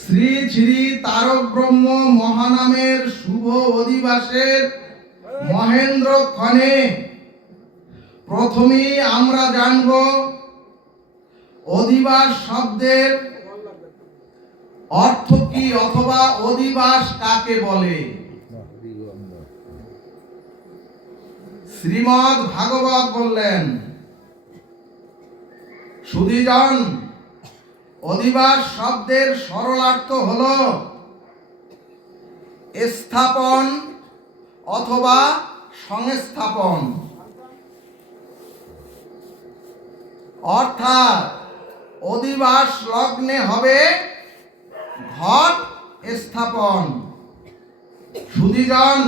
শ্রী শ্রী তারক ব্রহ্ম মহানামের শুভ অধিবাসের মহেন্দ্র ক্ষণে প্রথমেই আমরা জানব অধিবাস শব্দের অর্থ কি অথবা অধিবাস কাকে বলে। শ্রীমদ্ ভাগবত বললেন, সুধীজন, অধিবাস শব্দের সরলার্থ হল স্থাপন অথবা সংস্থাপন, অর্থাৎ অধিবাস লগ্নে হবে ঘট স্থাপন। সুধীজন,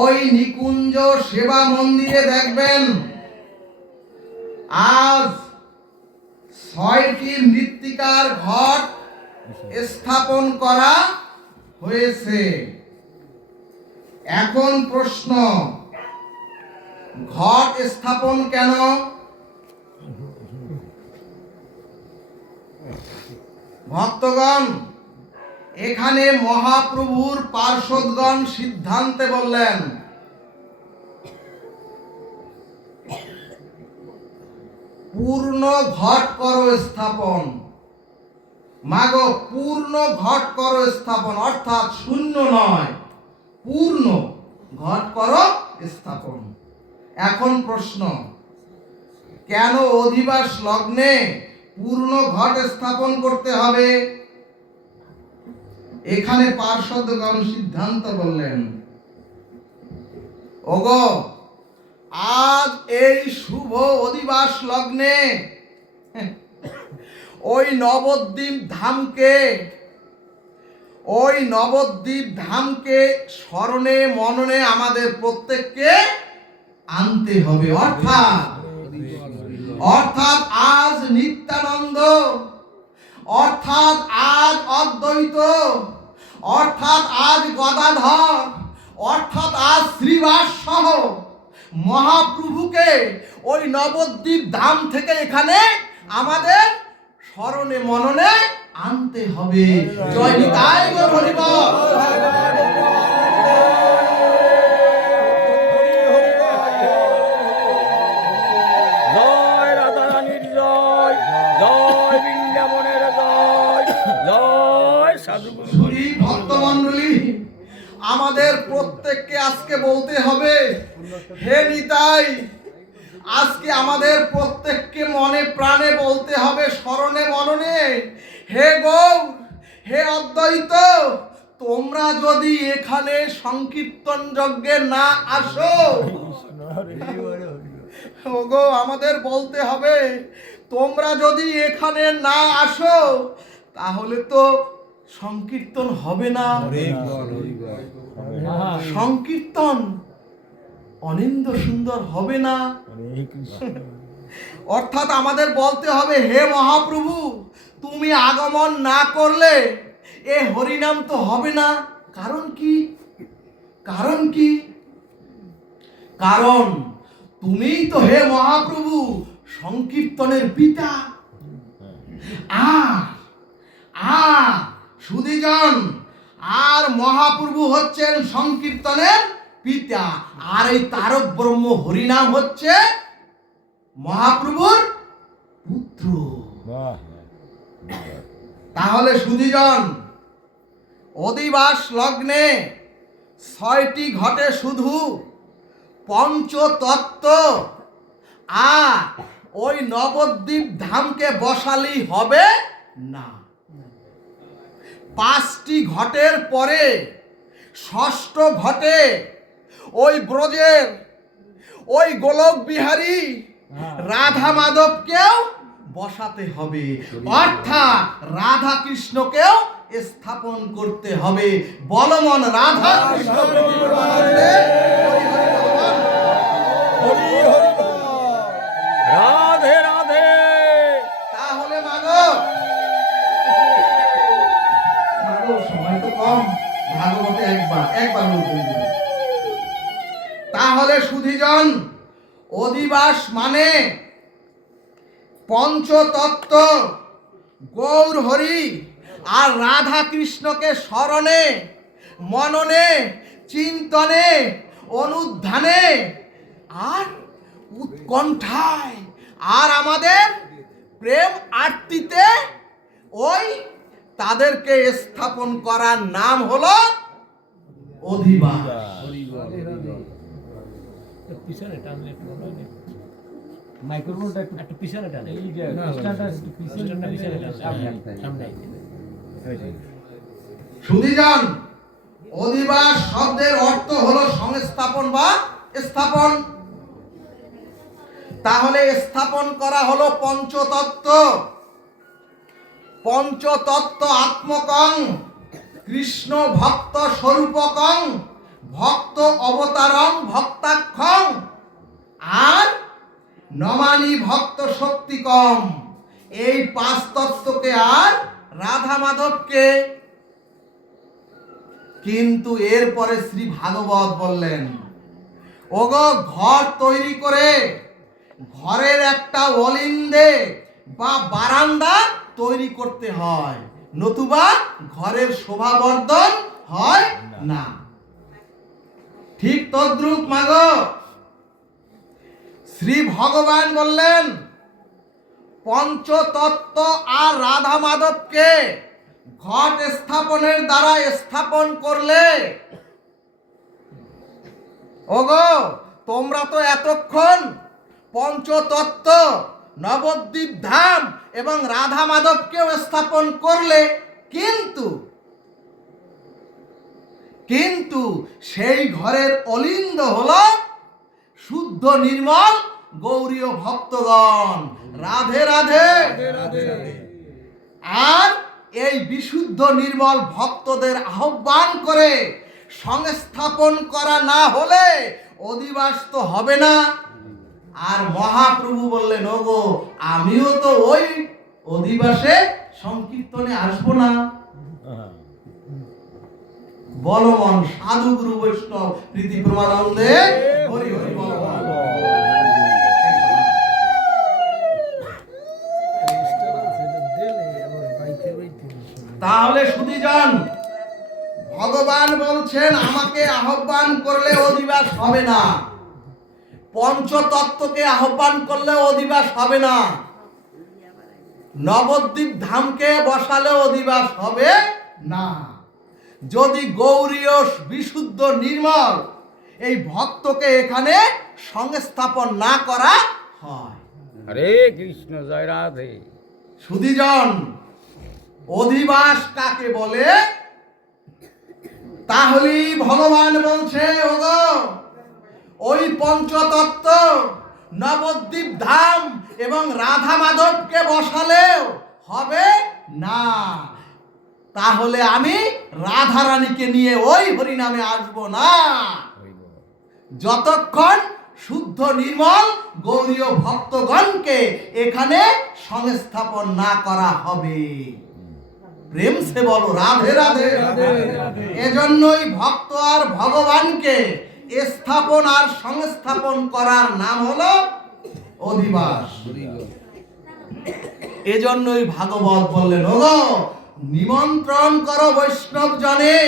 ওই নিকুঞ্জ সেবা মন্দিরে দেখবেন আজ 6টি মৃত্তিকার ঘট স্থাপন করা হয়েছে। এখন প্রশ্ন, ঘট স্থাপন কেন? ভক্তগণ, এখানে মহাপ্রভুর পার্ষদগণ সিদ্ধান্তে বললেন, পূর্ণ ঘট করো স্থাপন। মাগো, পূর্ণ ঘট করো স্থাপন, অর্থাৎ শূন্য নয়, পূর্ণ ঘট করো স্থাপন। এখন প্রশ্ন, কেন অধিবাস লগ্নে পূর্ণ ঘট স্থাপন করতে হবে? এখানে পার্ষদগণ সিদ্ধান্ত বললেন, ওগো, আজ এই শুভ অধিবাস লগ্নে ওই নবদ্বীপ ধামকে স্মরণে মননে আমাদের প্রত্যেককে আনতে হবে। অর্থাৎ আজ নিত্যানন্দ, অর্থাৎ আজ অদ্বৈত, অর্থাৎ আজ গদাধর, অর্থাৎ আজ শ্রীবাস সহ মহাপ্রভুকে ওই নবদ্বীপ ধাম থেকে এখানে আমাদের স্মরণে মননে আনতে হবে। জয় নিতাই গৌর হরি বল। জয় রাধারানীর জয়, জয় বৃন্দাবনের জয়, জয় সাধুগুরু। শ্রী ভক্তমণ্ডলী, আমাদের প্রত্যেককে আজকে বলতে হবে, হে নিতাই, আজকে আমাদের প্রত্যেককে মনে প্রাণে বলতে হবে, স্মরণে মননে, হে গৌর, হে অদ্বৈত, তোমরা যদি এখানে সংকীর্তন যজ্ঞে না আসো, ওগো, আমাদের বলতে হবে, তোমরা যদি এখানে না আসো তাহলে তো সংকীর্তন হবে না। সংকীর্তন অনিন্দ সুন্দর হবে না। অর্থাৎ আমাদের বলতে হবে, হে মহাপ্রভু, তুমি আগমন না করলে এ হরিনাম তো হবে না। কারণ কি? কারণ তুমিই তো হে মহাপ্রভু সংকীর্তনের পিতা। সুধীজন, আর মহাপ্রভু হচ্ছেন সংকীর্তনের পিতা, আর এই তারক ব্রহ্ম হরিনাম হচ্ছে মহাপ্রভুর পুত্র। তাহলে সুধীজন, অধিবাস লগ্নে 6টি ঘটে শুধু পঞ্চতত্ত্ব আর ওই নবদ্বীপ ধামকে বসালেই হবে না। 5টি ঘটের পরে 6ষ্ঠ ঘটে ওই ব্রজের ওই গোলক বিহারী রাধা মাধবকেও বসাতে হবে, অর্থাৎ রাধা কৃষ্ণকেও স্থাপন করতে হবে। বলমন রাধা কৃষ্ণ। রাধে রাধে। তাহলে মাগো, সময় তো কম, ভাগবতে একবার বলতে দিন। তাহলে সুধীজন, অধিবাস মানে পঞ্চতত্ত্ব, গৌর হরি আর রাধা কৃষ্ণকে স্মরণে, মননে, চিন্তনে, অনুধ্যানে আর উৎকণ্ঠায় আর আমাদের প্রেম আরতিতে ওই তাদেরকে স্থাপন করার নাম হলো অধিবাস। পিছনে টানলে একটু ভালো হয় না? মাইক্রোফোনটা একটু পিছনে টান, এই যে স্ট্যান্ডটা একটু পিছনে টান, সামনে। সুধীজন, অধিবাস শব্দের অর্থ হলো সংস্থাপন বা স্থাপন। তাহলে স্থাপন করা হলো পঞ্চতত্ত্ব। পঞ্চতত্ত্ব আত্মকং কৃষ্ণ ভক্ত স্বরূপকং ভক্ত অবতারং ভক্তাক্ষং আর নমানি ভক্ত শক্তিকম। এই পাঁচ তত্ত্বকে আর রাধা মাধবকে। কিন্তু এরপরে শ্রী ভাগবত বললেন, ওগো ঘর তৈরি করে ঘরের একটা অলিন্দে বা বারান্দা তৈরি করতে হয়, নতুবা ঘরের শোভাবর্ধন হয় না। ঠিক তদ্রূপ মাগো শ্রী ভগবান বললেন, পঞ্চতত্ত্ব আর রাধা মাধবকে ঘট স্থাপনের দ্বারা স্থাপন করলে, ওগো তোমরা তো এতক্ষণ পঞ্চতত্ত্ব, নবদ্বীপ ধাম এবং রাধা মাধবকেও স্থাপন করলে, কিন্তু সেই ঘরের অলিন্দ হলো শুদ্ধ নির্মল গৌরীয় ভক্তগণ। রাধে রাধে। আর এই বিশুদ্ধ নির্মল ভক্তদের আহ্বান করে সংস্থাপন করা না হলে অধিবাস তো হবে না। আর মহাপ্রভু বললেন, ওগো আমিও তো ওই অধিবাসে সংকীর্তনে আসবো না। বল মন সাধু গুরু বৈষ্ণব প্রীতি প্রমানন্দে হরি হরি বল। তাহলে সুধীজন, ভগবান বলছেন আমাকে আহ্বান করলে অধিবাস হবে না, পঞ্চতত্ত্বকে আহ্বান করলে অধিবাস হবে না, নবদ্বীপ ধামকে বসালে অধিবাস হবে না, যদি গৌরীয় বিশুদ্ধ নির্মল এই ভক্তকে এখানে সংস্থাপন না করা হয়। হরে কৃষ্ণ, জয় রাধে। সুধীজন, অধিবাস কাকে বলে? তাহলে ভগবান বলছে, ওগো ওই পঞ্চতত্ত্ব, নবদ্বীপ ধাম এবং রাধা মাধবকে বসালেও হবে না। তাহলে আমি রাধা রানীকে নিয়ে ওই হরিনামে আসব না, যতক্ষণ শুদ্ধ নির্মল গৌরীয় ভক্তগণকে এখানে সংস্থাপন না করা হবে। প্রেম সে বলো রাধে রাধে। এজন্যই ভক্ত আর ভগবানকে স্থাপন আর সংস্থাপন করার নাম হলো অধিবাস। এজন্যই ভাগবত বললেন, ওগো নিমন্ত্রণ করো বৈষ্ণব জনে,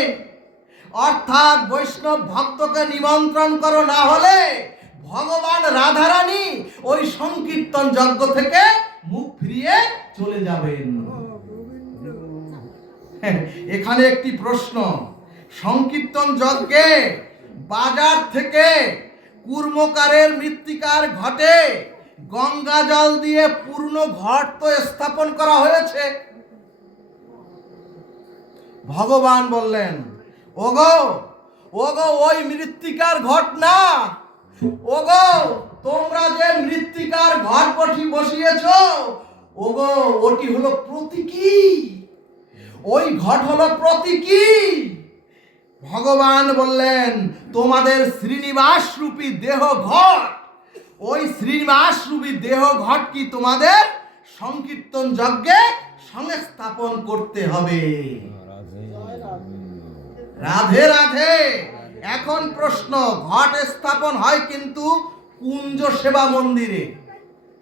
অর্থাৎ বৈষ্ণব ভক্তকে নিমন্ত্রণ করো, না হলে ভগবান রাধারানী ওই সংকীর্তন যজ্ঞ থেকে মুখ ফিরিয়ে চলে যাবেন। এখানে একটি প্রশ্ন, সংকীর্তন যজ্ঞে বাজার থেকে কুর্মকারের মৃত্তিকার ঘটে গঙ্গা জল দিয়ে পূর্ণ ঘট তো স্থাপন করা হয়েছে। ভগবান বললেন, ওগো ওগো ওই মৃত্তিকার ঘট না, ওগো তোমরা যে মৃত্তিকার ঘট বসিয়েছ, ওগো ওটি হলো প্রতীকী, ওই ঘট হলো প্রতীকী। ভগবান বললেন, তোমাদের শ্রীনিবাস রূপী দেহ ঘট, ওই শ্রীনিবাস রূপী দেহ ঘট কি তোমাদের সংকীর্তন যজ্ঞে সংস্থাপন করতে হবে। রাধে রাধে। এখন প্রশ্ন, ঘট স্থাপন হয় কিন্তু কুঞ্জ সেবা মন্দিরে,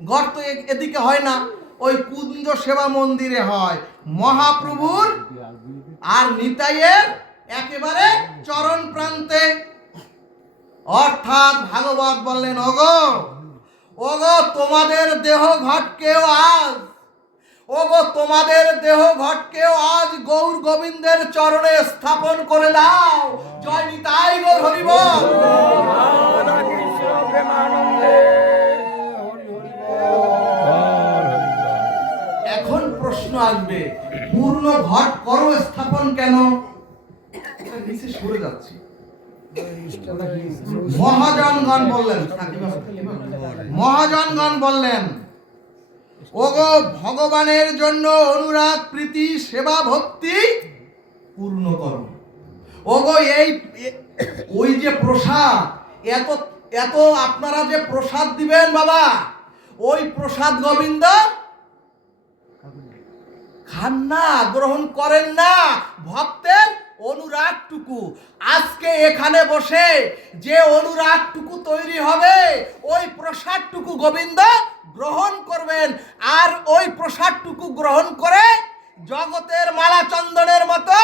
ঘট তো এদিকে হয় না, ওই কুঞ্জ সেবা মন্দিরে হয়, মহাপ্রভুর আর নিতাইয়ের একেবারে চরণ প্রান্তে। অর্থাৎ ভাগবত বললেন, ওগো ওগো তোমাদের দেহ ঘটকেও আজ, ওগো তোমাদের দেহ ঘটকেও আজ গৌর গোবিন্দের চরণে স্থাপন করে দাও। জয় নিতাই গৌর হরি বল। এখন প্রশ্ন আসবে, পূর্ণ ঘট করো স্থাপন কেন? নিচে সরে যাচ্ছি। মহাজনগণ বললেন, মহাজনগণ বললেন, ওগো ভগবানের জন্য অনুরাগ প্রীতি সেবা ভক্তি পূর্ণ করো। ওগো এই ওই যে প্রসাদ, এত এত আপনারা যে প্রসাদ দিবেন বাবা, ওই প্রসাদ গোবিন্দ খান না, গ্রহণ করেন না। ভক্তের অনুরাগটুকু আজকে এখানে বসে যে অনুরাগটুকু তৈরি হবে, ওই প্রসাদটুকু গোবিন্দ গ্রহণ করবেন। আর ওই প্রসাদটুকু গ্রহণ করে জগতের মালা চন্দনের মতো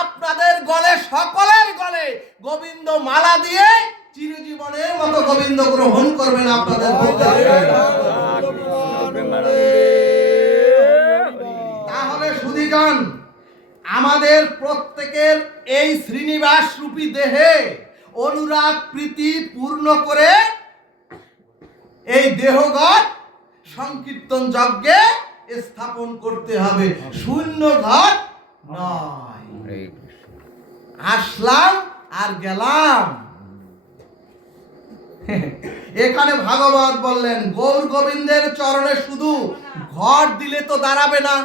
আপনাদের গলে, সকলের গলে গোবিন্দ মালা দিয়ে চিরজীবনের মতো গোবিন্দ গ্রহণ করবেন আপনাদের। তাহলে সুধীজন, আমাদের প্রত্যেকের এই শ্রীনিবাস রূপী দেহে অনুরাগ প্রীতি পূর্ণ করে এই দেহঘট সংকীর্তন যজ্ঞে স্থাপন করতে হবে, শূন্য ঘট নয়। আসলাম আর গেলাম। এখানে ভাগবত বললেন, গৌর গোবিন্দের চরণে শুধু ঘট দিলে তো দাঁড়াবে না।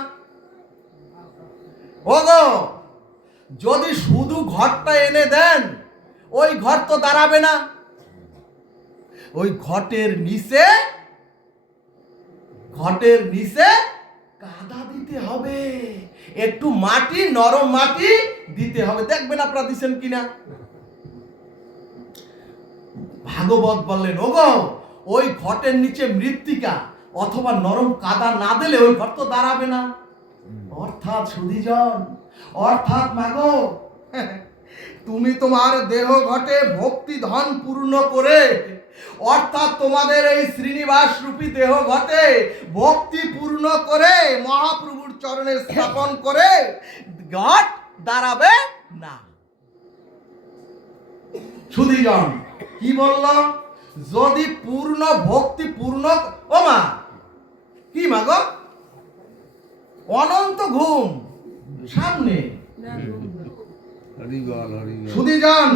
ওগো যদি শুধু ঘরটা এনে দেন, ওই ঘর তো দাঁড়াবে না। ওই ঘটের নিচে কাদা দিতে হবে, একটু মাটি, নরম মাটি দিতে হবে। দেখবেন আপনারা দিচ্ছেন কিনা। ভাগবত বললেন, ওগো ওই ঘটের নিচে মৃত্তিকা অথবা নরম কাদা না দিলে ওই ঘর তো দাঁড়াবে না। অর্থাৎ সুধীজন, অর্থাৎ মাগো, তুমি তোমার দেহ ঘটে ভক্তি ধন পূর্ণ করে, অর্থাৎ তোমাদের এই শ্রীনিবাস রূপী দেহ ঘটে ভক্তি পূর্ণ করে মহাপ্রভুর চরণে স্থাপন করে ঘট দাঁড়াবে না। সুধীজন কি বলল? যদি পূর্ণ ভক্তি পূর্ণ, ও মা কি মাগো, অনন্ত ঘুম সামনে। সুধীজন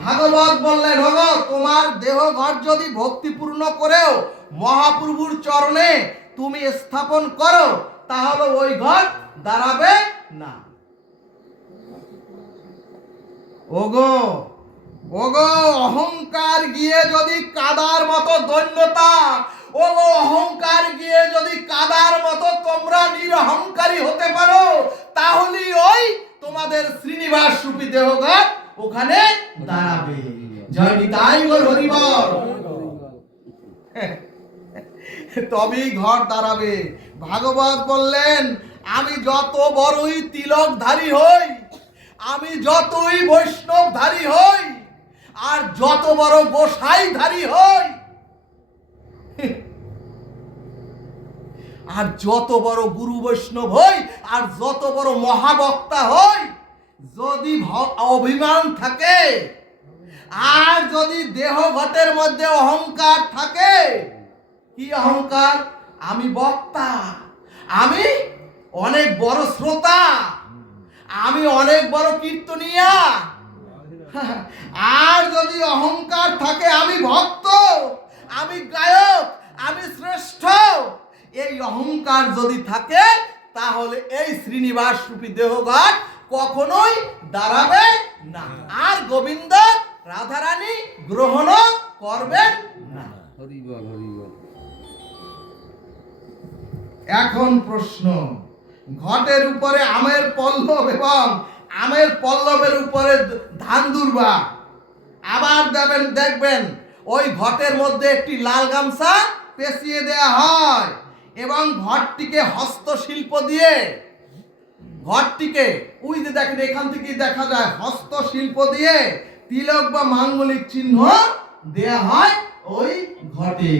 ভাগবত বললেন, ওগো তোমার দেহ ঘর যদি ভক্তিপূর্ণ করেও মহাপ্রভুর চরণে তুমি স্থাপন করো, তাহলে ওই ঘর দাঁড়াবে না। ওগো ওগো অহংকার গিয়ে যদি কাদার মতো দৈন্যতা, ওগো অহংকার গিয়ে যদি কাদার মতো তোমরা নিরহংকারী হতে পারো, তাহলে ওই তোমাদের শ্রীনিবাস রূপী দেহঘর ওখানে দাঁড়াবে। জয় নিতাই গৌর হরি বল। তবেই ঘর দাঁড়াবে। ভাগবত বললেন, আমি যত বড়ই তিলকধারী হই, আমি যতই বৈষ্ণবধারী হই, আর যত বড় গোসাইধারী হই, আর যত বড় গুরু বৈষ্ণব হই, আর যত বড় মহাবক্তা হই, যদি অভিমান থাকে আর যদি দেহ ঘটের মধ্যে অহংকার থাকে, কি অহংকার? আমি বক্তা, আমি অনেক বড় শ্রোতা, আমি অনেক বড় কীর্তনিয়া, আর যদি অহংকার থাকে আমি ভক্ত, আমি গায়ক, আমি শ্রেষ্ঠ, এই অহংকার যদি থাকে, তাহলে এই শ্রীনিবাস রূপী দেহঘট কখনোই দাঁড়াবে না, আর গোবিন্দ রাধারানী গ্রহণ করবেন না। এখন প্রশ্ন, ঘটের উপরে আমের পল্লব এবং আমের পল্লবের উপরে ধান দুর্বা, আবার দেখবেন ওই ঘটের মধ্যে একটি লাল গামছা পেঁচিয়ে দেয়া হয়, এবং ঘরটিকে হস্তশিল্প দিয়ে, ঘরটিকে ওই যে দেখেন এখান থেকে দেখা যায় হস্তশিল্প দিয়ে তিলক বা মাঙ্গলিক চিহ্ন দেয়া হয় ওই ঘটে।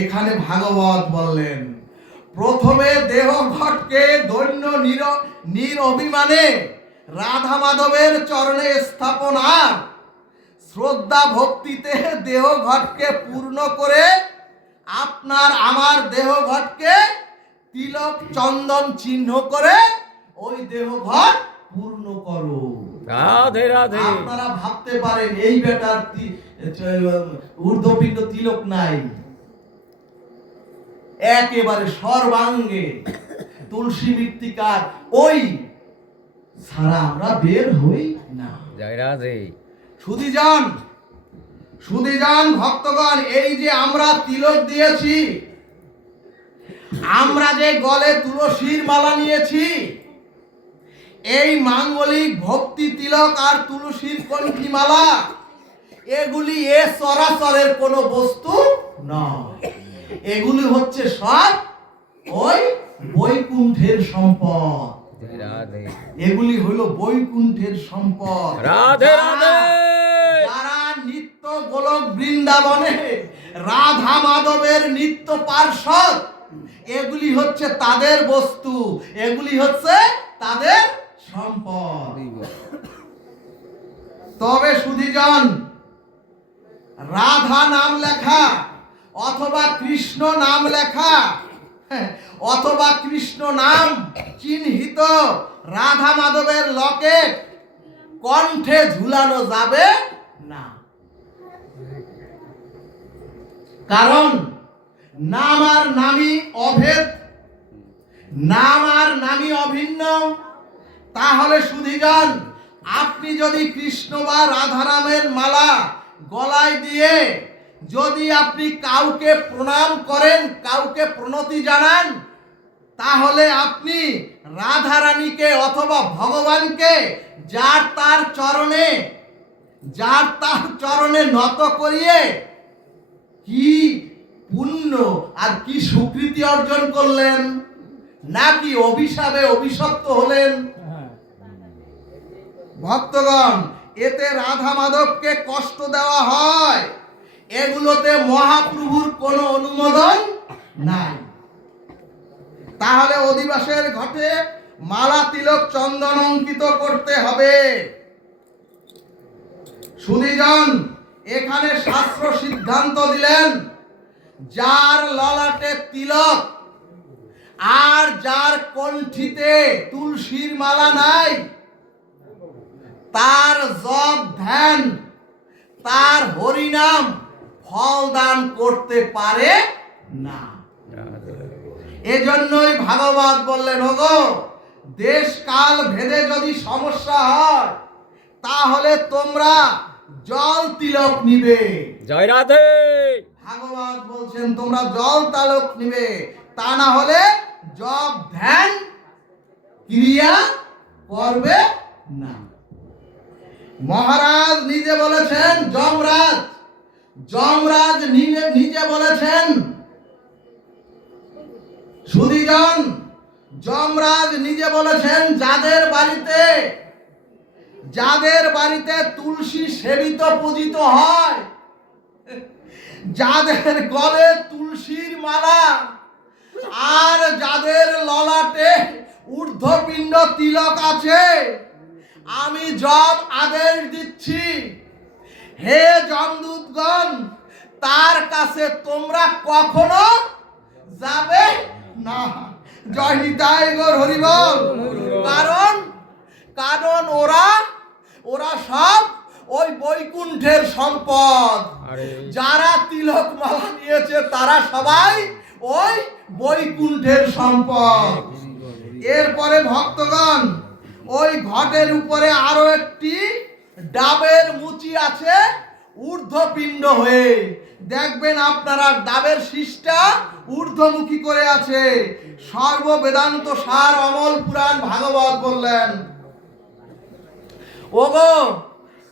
এখানে ভাগবত বললেন প্রথমে দেহ ঘটকে দৈন্য নিরভিমানে রাধা মাধবের চরণে স্থাপন আর শ্রদ্ধা ভক্তিতে দেহ ঘটকে পূর্ণ করে আপনার আমার দেহ ঘটকে তিলক চন্দন চিহ্ন করে ওই দেহ ঘট পূর্ণ করো। রাধে রাধে। আপনারা ভাবতে পারেন এই বেটার ঊর্ধ্বপিণ্ড তিলক নাই, একেবারে সর্বাঙ্গে তুলসী মৃত্তিকার ওই ছাড়া আমরা বের হই না। জয় রাধে। সুধীজন ভক্তগণ, এই যে আমরা তিলক দিয়েছি, আমরা যে গলে তুলসীর মালা নিয়েছি, এই মাঙ্গলিক ভক্তি তিলক আর তুলসীর কণ্ঠী মালা এগুলি এ চরাচরের কোনো বস্তু নয়, এগুলি হচ্ছে সব ওই বৈকুণ্ঠের সম্পদ। রাধে। এগুলি হলো বৈকুণ্ঠের সম্পদ। রাধে রাধে। যারা নিত্য গোলক বৃন্দাবনে রাধা মাধবের নিত্য পার্ষদ, এগুলি হচ্ছে তাদের বস্তু, এগুলি হচ্ছে তাদের সম্পদ। তবে সুধীজন, রাধা নাম লেখা অথবা কৃষ্ণ নাম লেখা অথবা কৃষ্ণ নাম চিহ্নিত রাধা মাধবের লকেট কণ্ঠে ঝুলানো যাবে না, কারণ নাম আর নামই অভেদ, নাম আর নামই অভিন্ন। তাহলে সুধীজন, আপনি যদি কৃষ্ণ বা রাধারামের মালা গলায় দিয়ে যদি আপনি কাউকে প্রণাম করেন, কাউকে প্রণতি জানান, তাহলে আপনি রাধা রানীকে অথবা ভগবানকে যার তার চরণে নত করিয়ে কি পুণ্য আর কি স্বীকৃতি অর্জন করলেন, নাকি অভিশাপে অভিশপ্ত হলেন? ভক্তগণ, এতে রাধা মাধবকে কষ্ট দেওয়া হয়, এগুলোতে মহাপ্রভুর কোনো অনুমোদন নাই। তাহলে অধিবাসের ঘটে মালা তিলক চন্দন অঙ্কিত করতে হবে। সুধীজন, এখানে শাস্ত্র সিদ্ধান্ত দিলেন যার ললাটে তিলক আর যার কণ্ঠিতে তুলসীর মালা নাই, তার জপ ধ্যান, তার হরিনাম ফল দান করতে পারে না। এজন্যই ভাগবত বললেন, ওগো দেশ কাল ভেদে যদি সমস্যা হয় তাহলে তোমরা জল তিলক নিবে। জয় রাধে। ভাগবত বলছেন তোমরা জল তিলক নিবে, তা না হলে জপ ধ্যান ক্রিয়া করবে না। মহারাজ নিজে বলেছেন, যমরাজ নিজে বলেছেন, সুধীজন, যমরাজ নিজে বলেছেন যাদের বাড়িতে তুলসী সেবিত পূজিত হয়, যাদের গলে তুলসীর মালা আর যাদের ললাটে ঊর্ধ্বপিণ্ড তিলক আছে, আমি জপ আদেশ দিচ্ছি, হে যমদূতগণ, তার কাছে তোমরা কখনো যাবে না। জয় নিতাই গৌর হরি বল। কারণ ওরা সব ওই বৈকুণ্ঠের সম্পদ। যারা তিলক মালা নিয়েছে তারা সবাই ওই বৈকুণ্ঠের সম্পদ। এরপরে ভক্তগণ, ওই ঘটের উপরে আরো একটি ডাবের মুচি আছে ঊর্ধ্বপিণ্ড হয়ে, দেখবেন আপনারা ডাবের শীষটা ঊর্ধ্বমুখী করে আছে। সর্ব বেদান্ত সার অমল পুরাণ ভাগবত বললেন, ওগো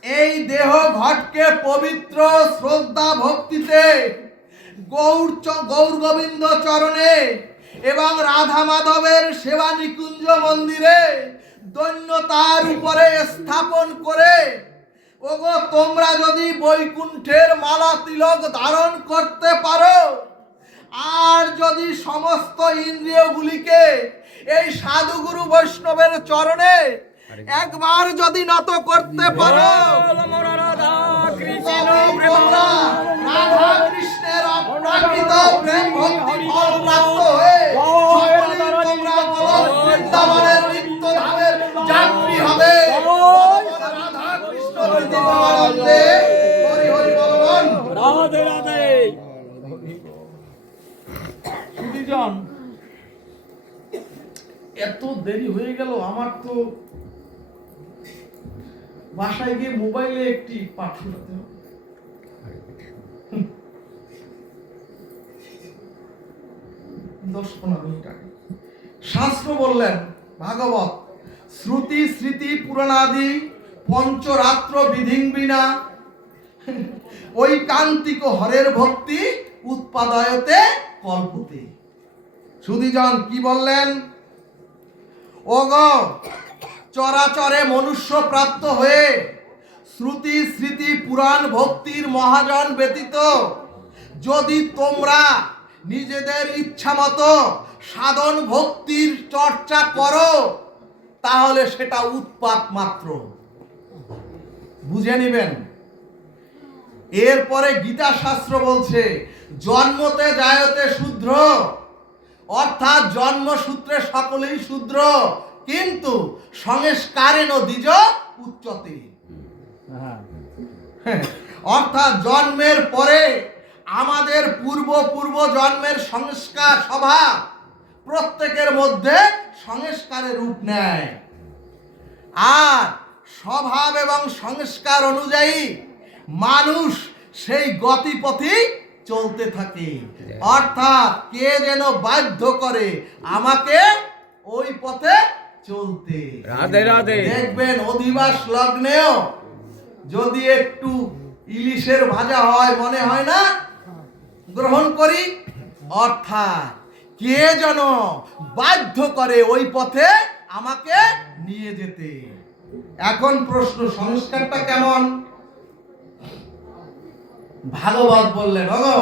এই দেহ ঘটকে পবিত্র শ্রদ্ধা ভক্তিতে গৌর গোবিন্দ চরণে এবং রাধা মাধবের সেবা নিকুঞ্জ মন্দিরে দৈন্যতার উপরে স্থাপন করে, ওগো তোমরা যদি বৈকুণ্ঠের মালা তিলক ধারণ করতে পারো, আর যদি সমস্ত ইন্দ্রিয়গুলিকে এই সাধুগুরু বৈষ্ণবের চরণে একবার যদি নত করতে পারো, তোমরা রাধা কৃষ্ণের অপ্রাকৃত প্রেম ভক্তি ফল প্রাপ্ত হয়ে সকলেই তোমরা বৃন্দাবনের নিত্য ধামের যাত্রী হবে। রাধা কৃষ্ণ প্রীতিমানন্দে হরি হরি বলবান। রাধে রাধে। সুধীজন, এত দেরি হয়ে গেল, আমার তো বাসায় গিয়ে মোবাইলে একটি পাঠ শোনাতে হবে। 10-15 মিনিট আগে শাস্ত্র বললেন, ভাগবত শ্রুতি স্মৃতি পুরাণাদি পঞ্চরাত্র বিধিং বিনা ওই কান্তিক হরের ভক্তি উৎপাদয়তে কল্পতে। সুধীজন কি বললেন? ওগো চরাচরে মনুষ্য প্রাপ্ত হয়ে শ্রুতি স্মৃতি পুরাণ ভক্তির মহাজন ব্যতীত যদি তোমরা নিজেদের ইচ্ছা মতো সাধন ভক্তির চর্চা করো, তাহলে সেটা উৎপাত মাত্র, বুঝে নিবেন। এরপরে গীতা শাস্ত্র বলছে, জন্মতে জায়তে শূদ্র, অর্থাৎ জন্মসূত্রে সকলেই শূদ্র, কিন্তু সংস্কারেণ দ্বিজ উচ্চতে। অর্থাৎ জন্মের পরে আমাদের পূর্ব জন্মের সংস্কার স্বভাব প্রত্যেকের মধ্যে সংস্কারের রূপ নেয়, আর স্বভাব এবং সংস্কার অনুযায়ী মানুষ সেই গতিপথে চলতে থাকে। অর্থাৎ কে যেন বাধ্য করে আমাকে ওই পথে চলতে। রাধে রাধে। দেখবেন অধিবাস লগ্নেও যদি একটু ইলিশের ভাজা হয়, মনে হয় না গ্রহণ করি, অর্থাৎ কে যেন বাধ্য করে ওই পথে আমাকে নিয়ে যেতে। এখন প্রশ্ন, সংস্কারটা কেমন? ভাগবত বললেন, ওগো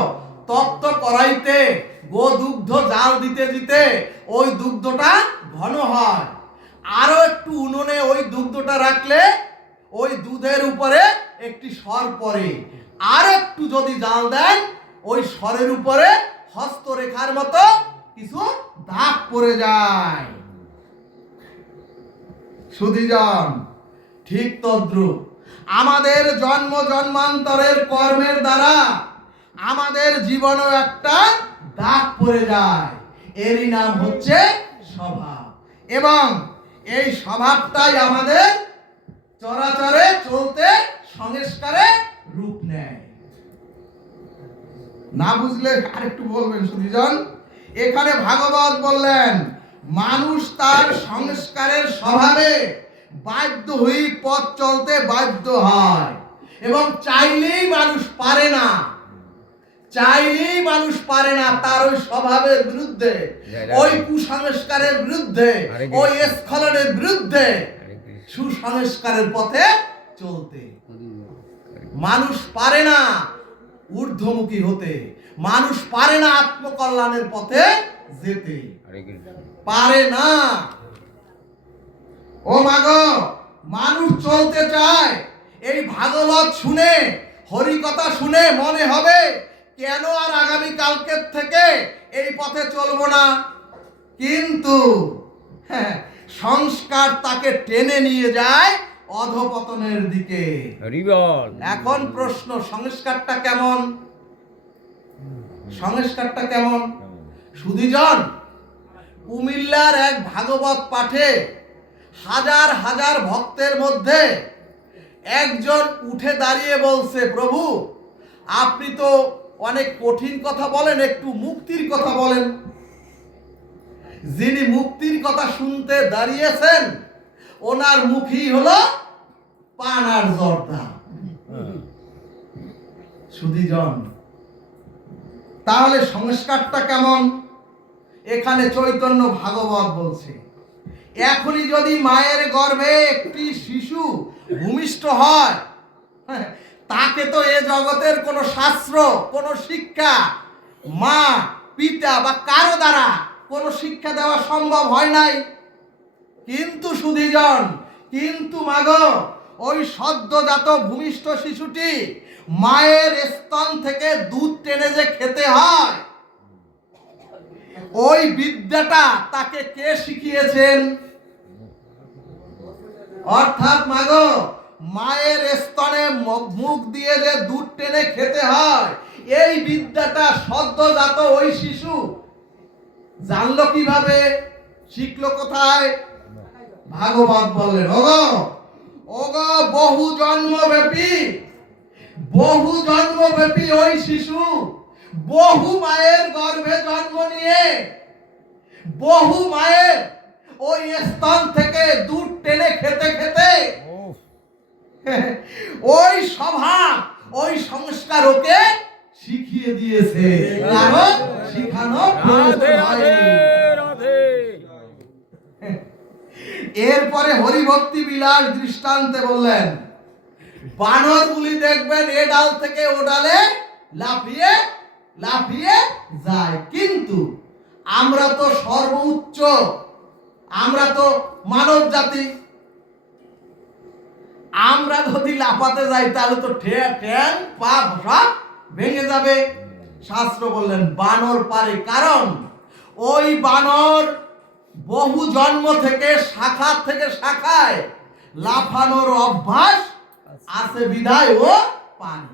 তপ্ত কড়াইতে গো দুগ্ধ জাল দিতে দিতে ওই দুগ্ধটা ঘন হয়, আরো একটু উনুনে ওই দুগ্ধটা রাখলে ওই দুধের উপরে একটি স্বর পড়ে, আর একটু যদি জাল দেন ওই স্বরের উপরে হস্তরেখার মতো কিছু দাগ পড়ে যায়। সুধীজন, ঠিক তদ্রূপ আমাদের জন্ম জন্মান্তরের কর্মের দ্বারা আমাদের জীবনেও একটা দাগ পড়ে যায়, এরই নাম হচ্ছে স্বভাব, এবং এই স্বভাবটাই আমাদের চরাচরে চলতে সংস্কারে রূপ নেয়। না বুঝলে আরেকটু বলবেন সুধীজন। এখানে ভাগবত বললেন, মানুষ তার সংস্কারের স্বভাবে বাধ্য হয়ে পথ চলতে বাধ্য হয়, এবং চাইলেই মানুষ পারে না, তার ওই স্বভাবের বিরুদ্ধে, ওই কুসংস্কারের বিরুদ্ধে, ওই স্খলনের বিরুদ্ধে সুসংস্কারের পথে চলতে। মানুষ পারে না ঊর্ধ্বমুখী হতে, মানুষ পারে না আত্মকল্যাণের পথে যেতে, পারে না। ও মাগো, মানুষ চলতে চায়, এই ভাগবত শুনে, হরি কথা শুনে মনে হবে কেন আর আগামী কালকের থেকে এই পথে চলবো না, কিন্তু সংস্কার তাকে টেনে নিয়ে যায় অধপতনের দিকে। এখন প্রশ্ন, সংস্কারটা কেমন? সুধীজন, কুমিল্লার এক ভাগবত পাঠে হাজার হাজার ভক্তের মধ্যে একজন উঠে দাঁড়িয়ে বলছে, প্রভু আপনি তো অনেক কঠিন কথা বলেন, একটু মুক্তির কথা বলেন। যিনি মুক্তির কথা শুনতে দাঁড়িয়েছেন, ওনার মুখই হলো পান আর জর্দা। সুধীজন, তাহলে সংস্কারটা কেমন? এখানে চৈতন্য ভাগবত বলছে, এখনই যদি মায়ের গর্ভে একটি শিশু ভূমিষ্ঠ হয়, তাকে তো এ জগতের কোনো শাস্ত্র, কোনো শিক্ষা, মা পিতা বা কারো দ্বারা কোনো শিক্ষা দেওয়া সম্ভব হয় নাই। কিন্তু সুধীজন, কিন্তু মাগো, ওই সদ্যজাত ভূমিষ্ঠ শিশুটি মায়ের স্তন থেকে দুধ টেনে যে খেতে হয়, ওই বিদ্যাটা তাকে কে শিখিয়েছেন? অর্থাৎ মাগো, মায়ের স্তনে মুখ দিয়ে যে দুধ টেনে খেতে হয়, এই বিদ্যাটা সদ্যজাত ওই শিশু জানলো কিভাবে, শিখলো কোথায়? ভাগবত বললেন, ওগো ওগো, বহু জন্মব্যাপী ওই শিশু বহু মায়ের গর্ভে জন্ম নিয়ে বহু মায়ের ওই স্তন থেকে দুধ টেনে খেতে খেতে ওই স্বভাব, ওই সংস্কার ওকে শিখিয়ে দিয়েছে। কারণ শিখানো এরপরে হরিভক্তি বিলাস দৃষ্টান্তে বললেন, বানরগুলি দেখবেন এ ডাল থেকে ও ডালে লাফিয়ে লাফিয়ে যায়, কিন্তু আমরা তো সর্বোচ্চ, আমরা তো মানব জাতি, আমরা যদি লাফাতে যাই তাহলে তো ঠ্যাং পা সব ভেঙে যাবে। শাস্ত্র বললেন বানর পারে, কারণ ওই বানর বহু জন্ম থেকে শাখা থেকে শাখায় লাফানোর অভ্যাস আছে, বিধায় ও পারে।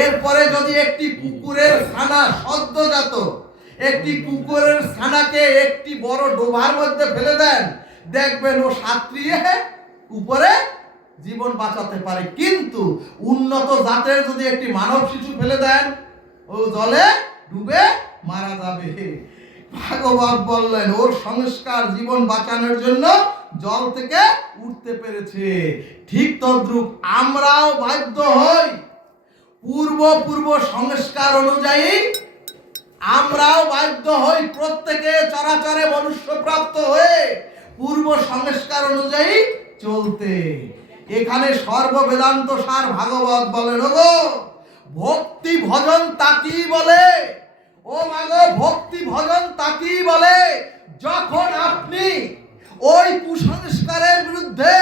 এরপরে যদি একটি কুকুরের ছানা, সদ্যজাত একটি কুকুরের ছানাকে একটি বড় ডোবার মধ্যে ফেলে দেন, দেখবেন ও সাঁতরিয়ে উপরে জীবন বাঁচাতে পারে। কিন্তু উন্নত জাতের যদি একটি মানব শিশু ফেলে দেন, ও জলে ডুবে মারা যাবে। ভাগবত বললেন ওর সংস্কার জীবন বাঁচানোর জন্য জল থেকে উঠতে পেরেছে। ঠিক তদ্রূপ আমরাও বাধ্য হই, পূর্ব সংস্কার অনুযায়ী আমরাও বাধ্য হই প্রত্যেকে চরাচরে মনুষ্য প্রাপ্ত হয়ে পূর্ব সংস্কার অনুযায়ী চলতে। এখানে সর্ববেদান্ত সার ভাগবত বলেন, ওগো ভক্তি ভজন তাকি বলে, ও মাগো ভক্তি ভজন তাকি বলে, যখন আপনি ওই কুসংস্কারের বিরুদ্ধে,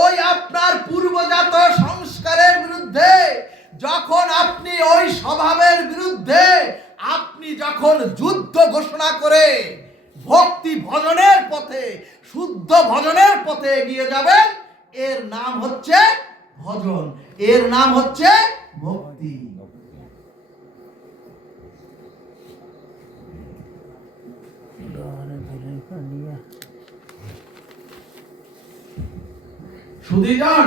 ওই আপনার পূর্বজাত সংস্কারের বিরুদ্ধে, যখন আপনি ওই স্বভাবের বিরুদ্ধে আপনি যখন যুদ্ধ ঘোষণা করে ভক্তি ভজনের পথে, শুদ্ধ ভজনের পথে এগিয়ে যাবেন, এর নাম হচ্ছে ভজন, এর নাম হচ্ছে ভক্তি। সুধীজন,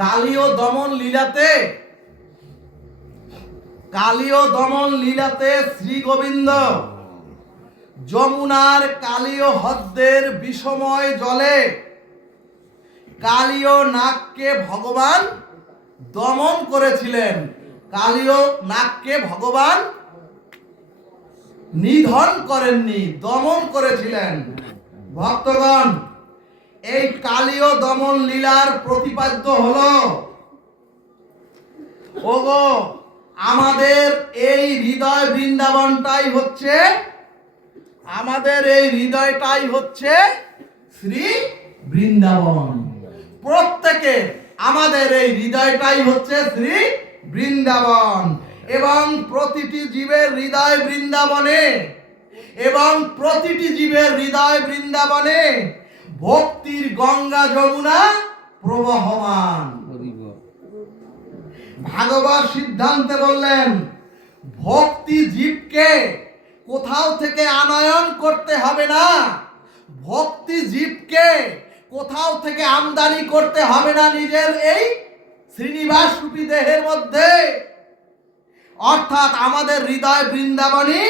কালীয় দমন লীলাতে শ্রী গোবিন্দ যমুনার কালীয় হ্রদের বিষময় জলে কালীয় নাগকে ভগবান দমন করেছিলেন। কালীয় নাগকে ভগবান নিধন করেননি, দমন করেছিলেন। ভক্তগণ, এই কালীয় দমন লীলার প্রতিপাদ্য হলো, ওগো আমাদের এই হৃদয় বৃন্দাবনটাই হচ্ছে, আমাদের এই হৃদয়টাই হচ্ছে শ্রী বৃন্দাবন। প্রত্যেকে আমাদের এই হৃদয়টাই হচ্ছে শ্রী বৃন্দাবন, এবং প্রতিটি জীবের হৃদয় বৃন্দাবনে, এবং প্রতিটি জীবের হৃদয় বৃন্দাবনে ভক্তির গঙ্গা যমুনা প্রবহমান। ভাগবত সিদ্ধান্তে বললেন, ভক্তি জীবকে কোথাও থেকে আনয়ন করতে হবে না, ভক্তি জীবকে কোথাও থেকে আমদানি করতে হবে না নিজের এই শ্রীনিবাস রূপী দেহের মধ্যে। অর্থাৎ আমাদের হৃদয় বৃন্দাবনী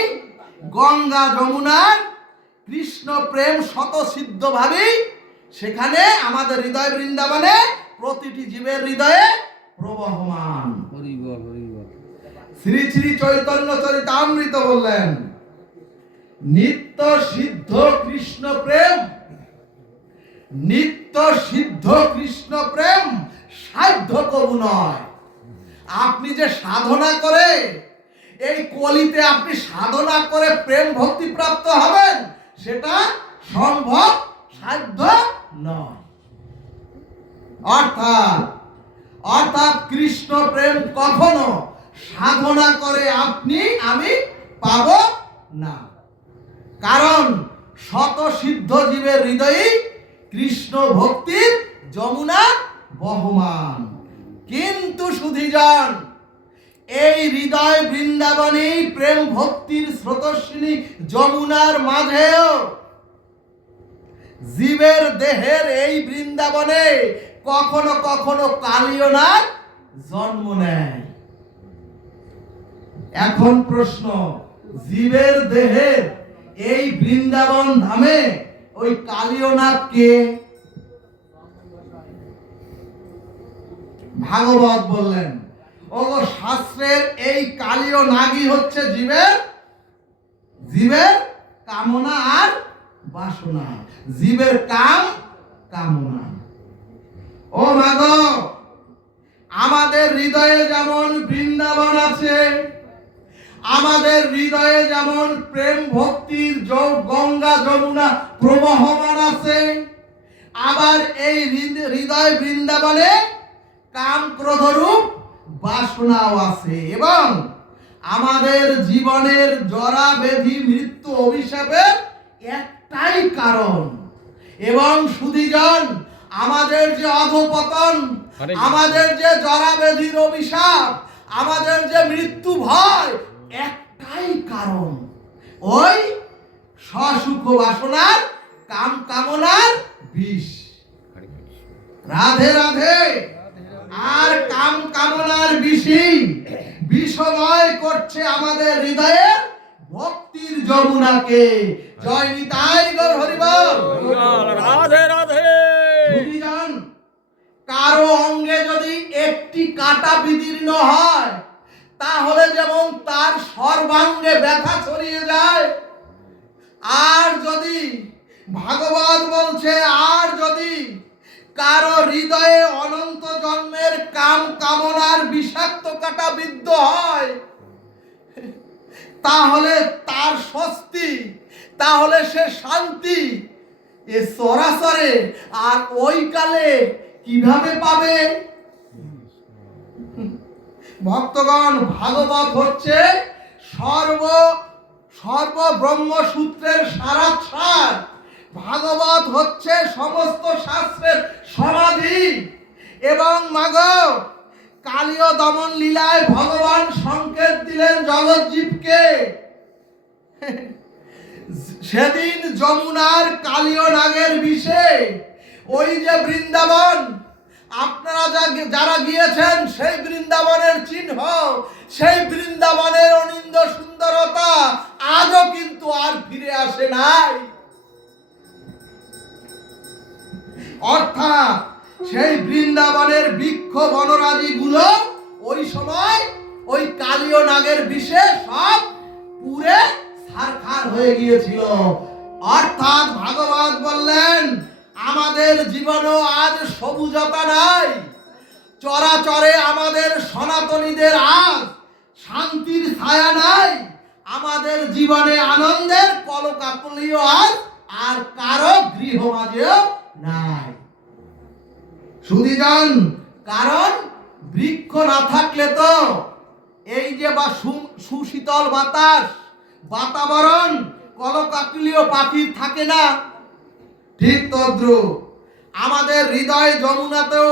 গঙ্গা যমুনার কৃষ্ণ প্রেম স্বতঃসিদ্ধভাবেই সেখানে আমাদের হৃদয় বৃন্দাবনে প্রতিটি জীবের হৃদয়ে প্রবহমান। শ্রী শ্রী চৈতন্য চরিতামৃত বললেন, নিত্য সিদ্ধ কৃষ্ণ প্রেম, নিত্য সিদ্ধ কৃষ্ণ প্রেম সাধ্য কবু নয়। আপনি যে সাধনা করে এই কলিতে আপনি সাধনা করে প্রেম ভক্তি প্রাপ্ত হবেন, সেটা সম্ভব সাধ্য নয়। অর্থাৎ কৃষ্ণ প্রেম কখনো সাধনা করে আপনি আমি পাব না। কারণ শত সিদ্ধ জীবের হৃদয়ে কৃষ্ণ ভক্তির যমুনা বহমান। কিন্তু সুধীজন, এই হৃদয় বৃন্দাবনে প্রেম ভক্তির স্রোতস্বিনী যমুনার মাঝেও জীবের দেহের এই বৃন্দাবনে কখনো কখনো কালিয়নার জন্ম নেয়। এখন প্রশ্ন, জীবের দেহের এই বৃন্দাবন ধামে ওই কালিয়নাথ কে? ভাগবত বললেন, ও শাস্ত্রের এই কালীয় নাগী হচ্ছে জীবের কামনা আর বাসনা, জীবের কামনা। ও মাগো, আমাদের হৃদয়ে যেমন বৃন্দাবন আছে, আমাদের হৃদয়ে যেমন প্রেম ভক্তির গঙ্গা যমুনা প্রবাহমান আছে, আবার এই হৃদয় বৃন্দাবনে কাম ক্রোধরূপ বাসনাও আছে। এবং আমাদের জীবনের জরা ব্যাধি মৃত্যু অভিশাপের একটাই কারণ। এবং সুধীজন, আমাদের যে অধপতন, আমাদের যে জরা ব্যাধির অভিশাপ, আমাদের যে মৃত্যু ভয়, একটাই কারণ, ওই সসুখ বাসনার কামনার বিষ। রাধে রাধে। আর কামনার বিষময় করছে আমাদের হৃদয়ে ভক্তির যমুনাকে। জয় নিতাই গৌর হরি বল। রাধে রাধে। সুধীজন, কারো অঙ্গে যদি একটি কাঁটা বিদীর্ণ হয়, তাহলে যেমন তার সর্বাঙ্গে ব্যথা ছড়িয়ে যায়, আর যদি ভাগবত বলছে, আর যদি কারো হৃদয়ে অনন্ত জন্মের কামনার বিষাক্ত কাঁটা বিদ্ধ হয়, তাহলে তার স্বস্তি, তাহলে সে শান্তি এ সরাসরে আর ওই কালে কিভাবে পাবে? ভক্তগণ, ভাগবত হচ্ছে সর্ব ব্রহ্মসূত্রের সারাৎসার। ভাগবত হচ্ছে সমস্ত শাস্ত্রের সমাধি। এবং মাগো, কালীয় দমন লীলায় ভগবান সংকেত দিলেন জগৎজীবকে। সেদিন যমুনার কালীয় নাগের বিষে ওই যে বৃন্দাবন, আপনারা যারা গিয়েছেন সেই বৃন্দাবনের চিহ্ন, সেই বৃন্দাবনের অনিন্দ সুন্দরতা আজও কিন্তু আর ফিরে আসে নাই। অর্থাৎ সেই বৃন্দাবনের বৃক্ষ বনরাজি গুলো ওই সময় ওই কালীয় নাগের বিষে সব পুরে ছারখার হয়ে গিয়েছিল। অর্থাৎ ভাগবত বললেন, আমাদের জীবনেও আজ সবুজতা নাই। চরাচরে আমাদের সনাতনীদের আজ শান্তির ছায়া নাই। আমাদের জীবনে আনন্দের কলকাকলিও আজ আর কারো গৃহ মাঝেও নাই। সুধীজন, কারণ বৃক্ষ না থাকলে তো এই যে সুশীতল বাতাস, বাতাবরণ, কলকাকলিও পাখির থাকে না। ঠিক তদ্রূপ আমাদের হৃদয় যমুনাতেও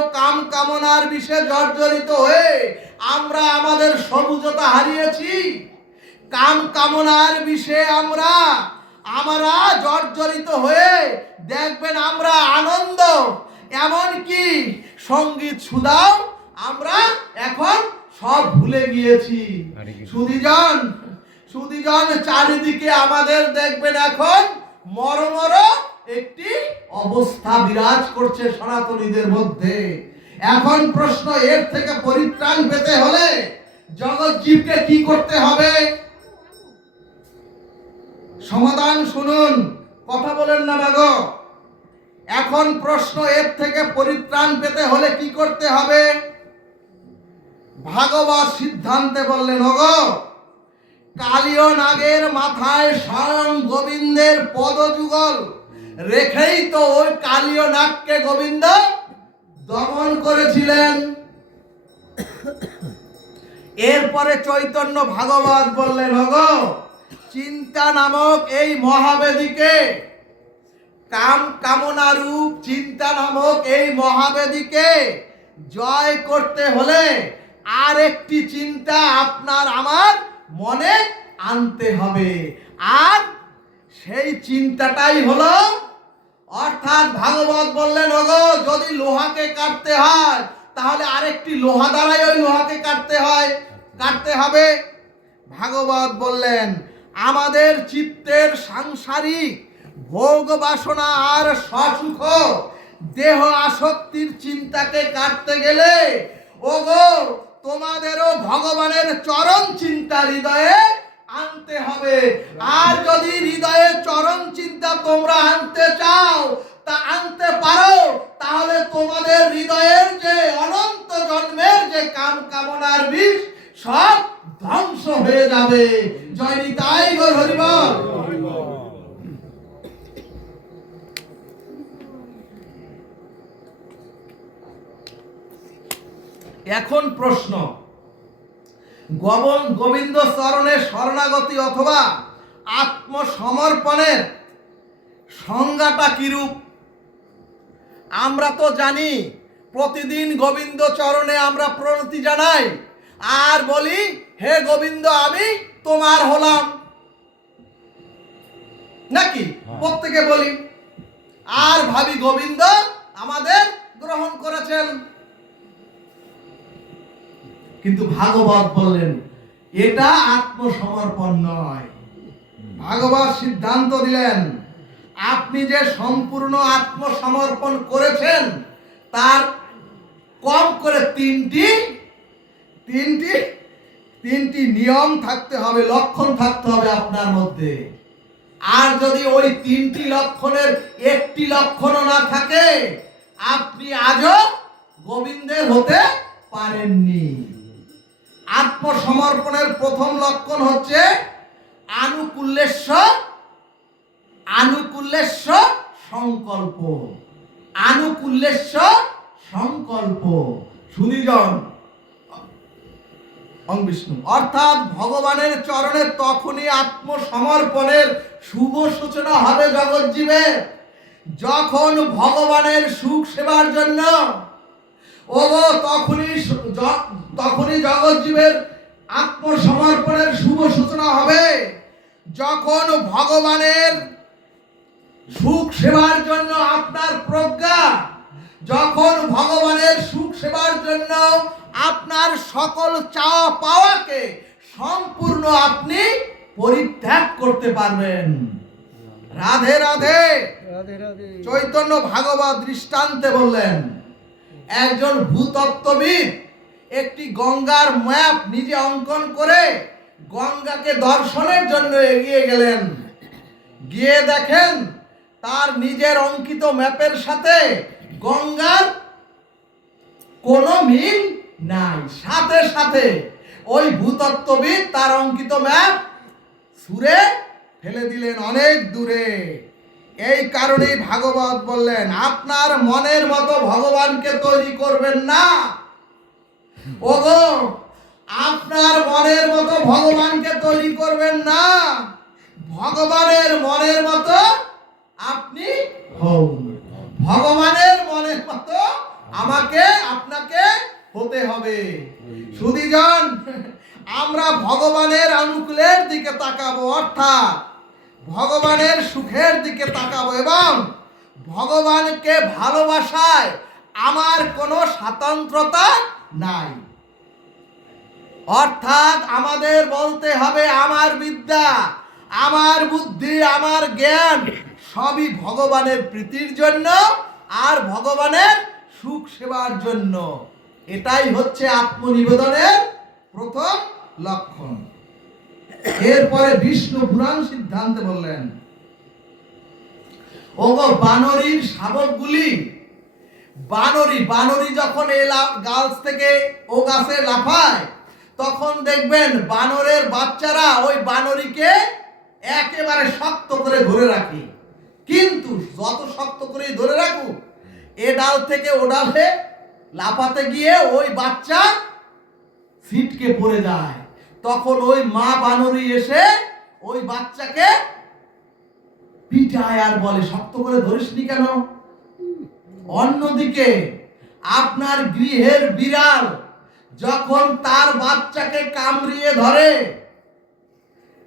কামনার বিষে জর্জরিত হয়ে আমরা আমাদের সবুজতা হারিয়েছি। কামনার বিষে আমরা জর্জরিত হয়ে দেখবেন আমরা আনন্দ, এমনকি সঙ্গীত সুধাও আমরা এখন সব ভুলে গিয়েছি। সুধীজন, চারিদিকে আমাদের দেখবেন এখন মরমর একটি অবস্থা বিরাজ করছে সনাতনীদের মধ্যে। এখন প্রশ্ন, এর থেকে পরিত্রাণ পেতে হলে জগৎ জীবকে কি করতে হবে? সমাধান শুনুন, কথা বলেন না মাগো। এখন প্রশ্ন, এর থেকে পরিত্রাণ পেতে হলে কি করতে হবে? ভাগবত সিদ্ধান্তে বললেন, ওগো, কালীয় নাগের মাথায় স্বয়ং গোবিন্দের পদযুগল রেখেই তো ওই কালীয় নাগকে গোবিন্দ দমন করেছিলেন। এরপরে চৈতন্য ভাগবত বললেন, ওগো, চিন্তা নামক এই মহাবেদীকে, কাম কামনা রূপ চিন্তা নামক এই মহাবেদীকে জয় করতে হলে আর একটি চিন্তা আপনার আমার মনে আনতে হবে। আর সেই চিন্তাটাই হলো, অর্থাৎ ভাগবত বললেন, ওগো, যদি লোহাকে কাটতে হয় তাহলে আরেকটি লোহা দ্বারাই ওই লোহাকে কাটতে হবে। ভাগবত বললেন, আমাদের চিত্তের সাংসারিক ভোগ বাসনা আর সসুখ দেহ আসক্তির চিন্তাকে কাটতে গেলে ওগো, তোমাদেরও ভগবানের চরণ চিন্তা হৃদয়ে আনতে হবে। আর যদি হৃদয়ে চরণ চিন্তা তোমরা আনতে চাও, তা আনতে পারো, তাহলে তোমাদের হৃদয়ের যে অনন্ত জন্মের যে কাম কামনার বিষ সব ধ্বংস হয়ে যাবে। জয় নিতাই গৌর হরি বল। এখন প্রশ্ন, গোবিন্দ চরণে শরণাগতি অথবা আত্মসমর্পণের সংজ্ঞাটা কিরূপ? আমরা তো জানি, প্রতিদিন গোবিন্দ চরণে আমরা প্রণতি জানাই আর বলি, হে গোবিন্দ, আমি তোমার হলাম, নাকি? প্রত্যেকে বলি আর ভাবি গোবিন্দ আমাদের গ্রহণ করেছেন। কিন্তু ভাগবত বললেন, এটা আত্মসমর্পণ নয়। ভাগবত সিদ্ধান্ত দিলেন, আপনি যে সম্পূর্ণ আত্মসমর্পণ করেছেন তার কম করে তিনটি নিয়ম থাকতে হবে, লক্ষণ থাকতে হবে আপনার মধ্যে। আর যদি ওই তিনটি লক্ষণের একটি লক্ষণও না থাকে, আপনি আজও গোবিন্দের হতে পারেননি। আত্মসমর্পণের প্রথম লক্ষণ হচ্ছে আনুকূল্যেশ্ব সংকল্প। আনুকূল্যেশ্ব সংকল্প সুনিজন বিষ্ণু, অর্থাৎ ভগবানের চরণে তখনই আত্মসমর্পণের শুভ সূচনা হবে জগৎ জীবের, যখন ভগবানের সুখ সেবার জন্য তখনই জগৎ জীবের আত্মসমর্পণের শুভ সূচনা হবে, যখন ভগবানের সুখ সেবার জন্য আপনার প্রজ্ঞা, যখন ভগবানের সুখ সেবার জন্য আপনার সকল চাওয়া পাওয়াকে সম্পূর্ণ আপনি পরিত্যাগ করতে পারবেন। রাধে রাধে। চৈতন্য ভাগবত দৃষ্টান্তে বললেন, একজন ভূতত্ত্ববিদ একটি গঙ্গার ম্যাপ নিজে অঙ্কন করে গঙ্গাকে দর্শনের জন্য এগিয়ে গেলেন। গিয়ে দেখেন তার নিজের অঙ্কিত ম্যাপের সাথে গঙ্গার কোনো মিল নাই। সাথে সাথে ওই ভূতত্ত্ববিদ তার অঙ্কিত ম্যাপ ছুঁড়ে ফেলে দিলেন অনেক দূরে। এই কারণেই ভাগবত বললেন, আপনার মনের মতো ভগবানকে তৈরি করবেন না। ওগো, আপনার মনের মতো ভগবানকে তৈরি করবেন না, ভগবানের মনের মতো আপনি হন। ভগবানের মনের মতো আপনাকে হতে হবে। সুধীজন, আমরা ভগবানের অনুকূলের দিকে তাকাবো, অর্থাৎ ভগবানের সুখের দিকে তাকাবো এবং ভগবানকে ভালোবাসায় আমার কোনো স্বাতন্ত্রতা নাই। অর্থাৎ আমাদের বলতে হবে, আমার বিদ্যা, আমার বুদ্ধি, আমার জ্ঞান সবই ভগবানের প্রীতির জন্য আর ভগবানের সুখ সেবার জন্য। এটাই হচ্ছে আত্মনিবেদনের প্রথম লক্ষণ। এরপরে বিষ্ণু পুরাণ সিদ্ধান্তে বললেন, ওগো বানরীর শাবকগুলি, বানরী যখন এই গাছ থেকে ও গাছে লাফায়, তখন দেখবেন বানরের বাচ্চারা ওই বানরীকে একেবারে শক্ত করে ধরে রাখে। কিন্তু যত শক্ত করে ধরে রাখুক, এ ডাল থেকে ও ডালে লাফাতে গিয়ে ওই বাচ্চা ছিটকে পড়ে যায়। তখন ওই মা বানরী এসে ওই বাচ্চাকে পিটায় আর বলে, শক্ত করে ধরিসনি কেন? অন্যদিকে আপনার গৃহের বিড়াল যখন তার বাচ্চাকে কামড়িয়ে ধরে,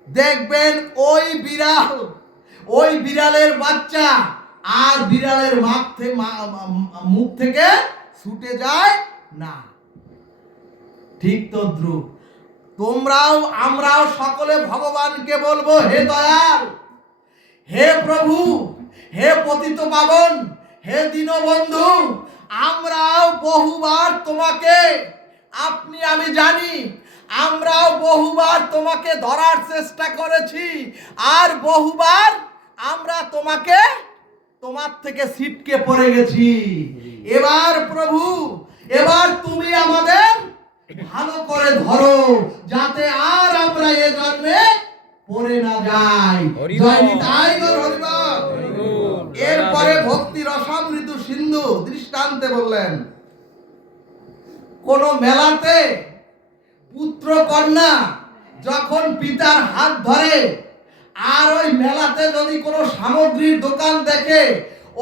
দেখবেন ওই বিড়ালের বাচ্চা আর বিড়ালের মুখ থেকে ছুটে যায় না। ঠিক তদ্রূপ আমরাও সকলে ভগবানকে বলবো, হে দয়াল, হে প্রভু, হে পতিত পাবন, হে দীনবন্ধু, আমরাও বহুবার তোমাকে, আমি জানি আমরাও বহুবার তোমাকে ধরার চেষ্টা করেছি, আর বহুবার আমরা তোমার থেকে ছিটকে পড়ে গেছি। এবার প্রভু, এবার তুমি আমাদের ভালো করে ধরো, যাতে আর আমরা এ জন্মে পড়ে না যাই। জয় নিতাই গৌর হরিবল। এরপরে ভক্তি রসামৃত সিন্ধু দৃষ্টান্তে বললেন, কোন মেলাতে পুত্র কন্যা যখন পিতার হাত ধরে, আর ওই মেলাতে যদি কোনো সামগ্রীর দোকান দেখে,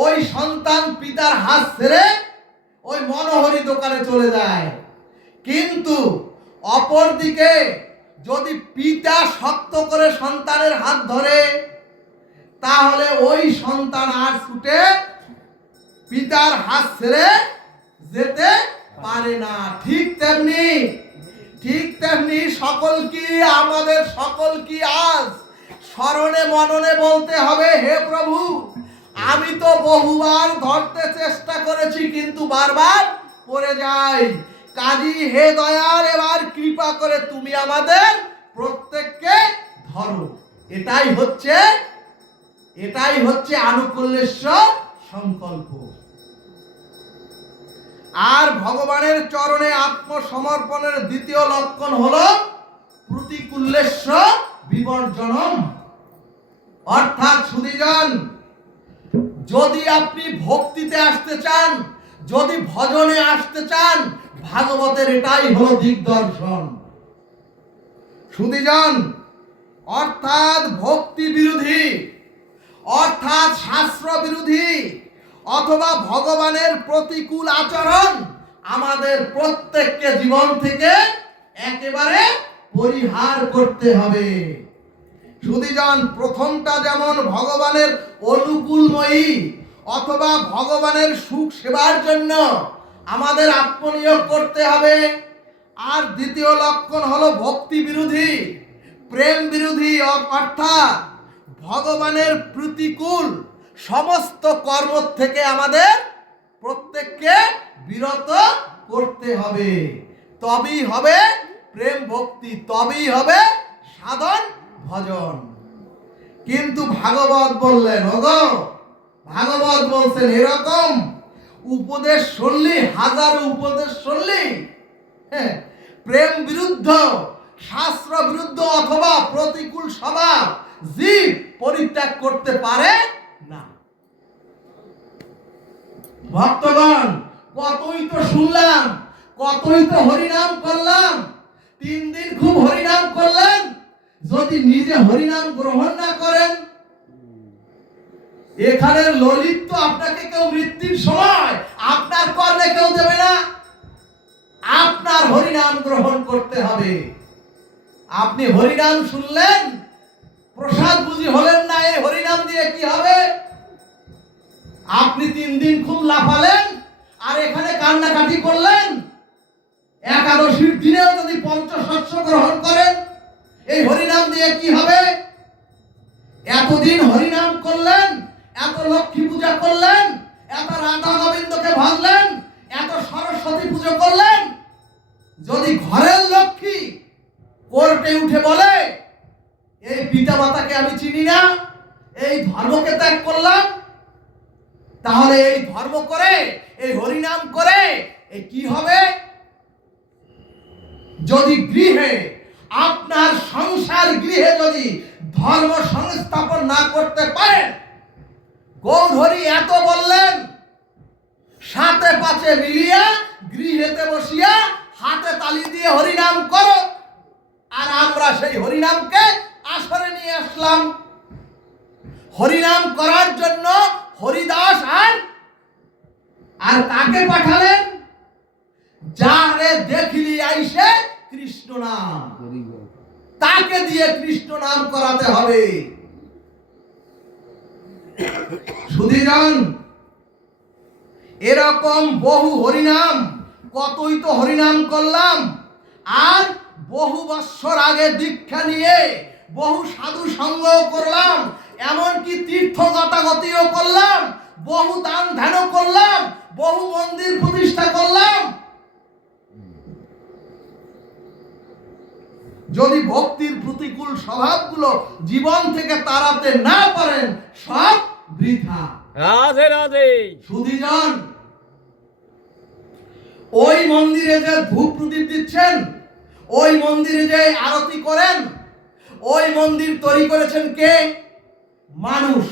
ওই সন্তান পিতার হাত ছেড়ে ওই মনোহরি দোকানে চলে যায়। কিন্তু অপরদিকে যদি পিতা শক্ত করে সন্তানের হাত ধরে, তাহলে ওই সন্তান আর ছুটে পিতার হাত ছেড়ে যেতে পারে না। ঠিক তেমনি আমাদের সকল কি আজ স্মরণে মননে বলতে হবে, হে প্রভু, আমি তো বহুবার ধরতে চেষ্টা করেছি, কিন্তু বারবার পড়ে যাই। কাজী হে দয়াল, এবার কৃপা করে তুমি আমাদের প্রত্যেককে ধরো। এটাই হচ্ছে আনুকূল্যেশ্বর সংকল্প। আর ভগবানের চরণে আত্মসমর্পণের দ্বিতীয় লক্ষণ হলো প্রতিকূল্যেশ্বর বিবর্জনম। অর্থাৎ সুধীজন, যদি আপনি ভক্তিতে আসতে চান, যদি ভজনে আসতে চান, ভাগবতের এটাই হলো দিগদর্শন। সুধীজন, অর্থাৎ ভক্তি বিরোধী, অর্থাৎ শাস্ত্র বিরোধী অথবা ভগবানের প্রতিকূল আচরণ আমাদের প্রত্যেককে জীবন থেকে একেবারে পরিহার করতে হবে। সুধীজন, প্রথমটা যেমন ভগবানের অনুকূলময়ী অথবা ভগবানের সুখ সেবার জন্য আমাদের আত্মনিয়োগ করতে হবে, আর দ্বিতীয় লক্ষণ হলো ভক্তি বিরোধী, প্রেম বিরোধী, অর্থাৎ ভগবানের প্রতিকূল সমস্ত কর্ম থেকে আমাদের প্রত্যেককে বিরত করতে হবে। তবেই হবে প্রেম ভক্তি, তবেই হবে সাধন ভজন। কিন্তু ভাগবত বললেন, ওগো ভাগবত বলছেন, এরকম উপদেশ শুনলি, হাজারো উপদেশ শুনলি, প্রেম বিরুদ্ধ, শাস্ত্র বিরুদ্ধ অথবা প্রতিকূল স্বভাব জীব পরিত্যাগ করতে পারে না। ভক্তগণ, কতই তো শুনলাম, কতই তো হরিনাম করলাম, 3 দিন খুব হরিনাম করলেন, যদি নিজে হরিনাম গ্রহণ না করেন, এখানের ললিত তো আপনাকে কেউ মৃত্যুর সময় আপনার কর্ণে কেউ দেবে না। আপনার হরিনাম গ্রহণ করতে হবে। আপনি হরিনাম শুনলেন, প্রসাদ বুঝি হলেন না, এই হরিনাম দিয়ে কি হবে? আপনি 3 দিন খুব লাফালেন আর এখানে কান্নাকাটি করলেন, একাদশীর দিনেও যদি পঞ্চশস্য গ্রহণ করেন, এই হরিনাম দিয়ে কি হবে? এতদিন হরিনাম করলেন, এত লক্ষ্মী পূজা করলেন, এত রাধা গোবিন্দকে ভাবলেন, এত সরস্বতী পুজো করলেন, যদি ঘরের লক্ষ্মী কোর্টে উঠে বলে এই পিতা মাতাকে আমি চিনি না, এই ধর্মকে ত্যাগ করলাম, তাহলে এই ধর্ম করে, এই হরিনাম করে এই কি হবে? যদি গৃহে, আপনার সংসার গৃহে যদি ধর্ম সংস্থাপন না করতে পারেন, গৌরহরি এত বললেন, সাথে পাচে মিলিয়া গৃহেতে বসিয়া হাতে তালি দিয়ে হরিনাম করো। আর আমরা সেই হরিনামকে আসরে নিয়ে আসলাম। হরিনাম করার জন্য হরিদাস আর কাকে পাঠালেন? যারে দেখিলি আইসে কৃষ্ণ নাম, তাকে দিয়ে কৃষ্ণ নাম করাতে হবে। সুধীজন, এরকম বহু হরিনাম, কতই তো হরিনাম করলাম, আর বহু বৎসর আগে দীক্ষা নিয়ে বহু সাধু সঙ্গ করলাম, এমনকি তীর্থ গতাগতিও করলাম, বহু দান ধ্যানও করলাম, বহু মন্দির প্রতিষ্ঠা করলাম। যদি ভক্তির প্রতিকূল স্বভাবগুলো জীবন থেকে তাড়াতে না পারেন, সব বৃথা। রাধে রাধে। সুধীজন, ওই মন্দিরে যে ধূপ প্রদীপ দিচ্ছেন, ওই মন্দিরে যে আরতি করেন, ওই মন্দির তৈরি করেছেন কে? মানুষ,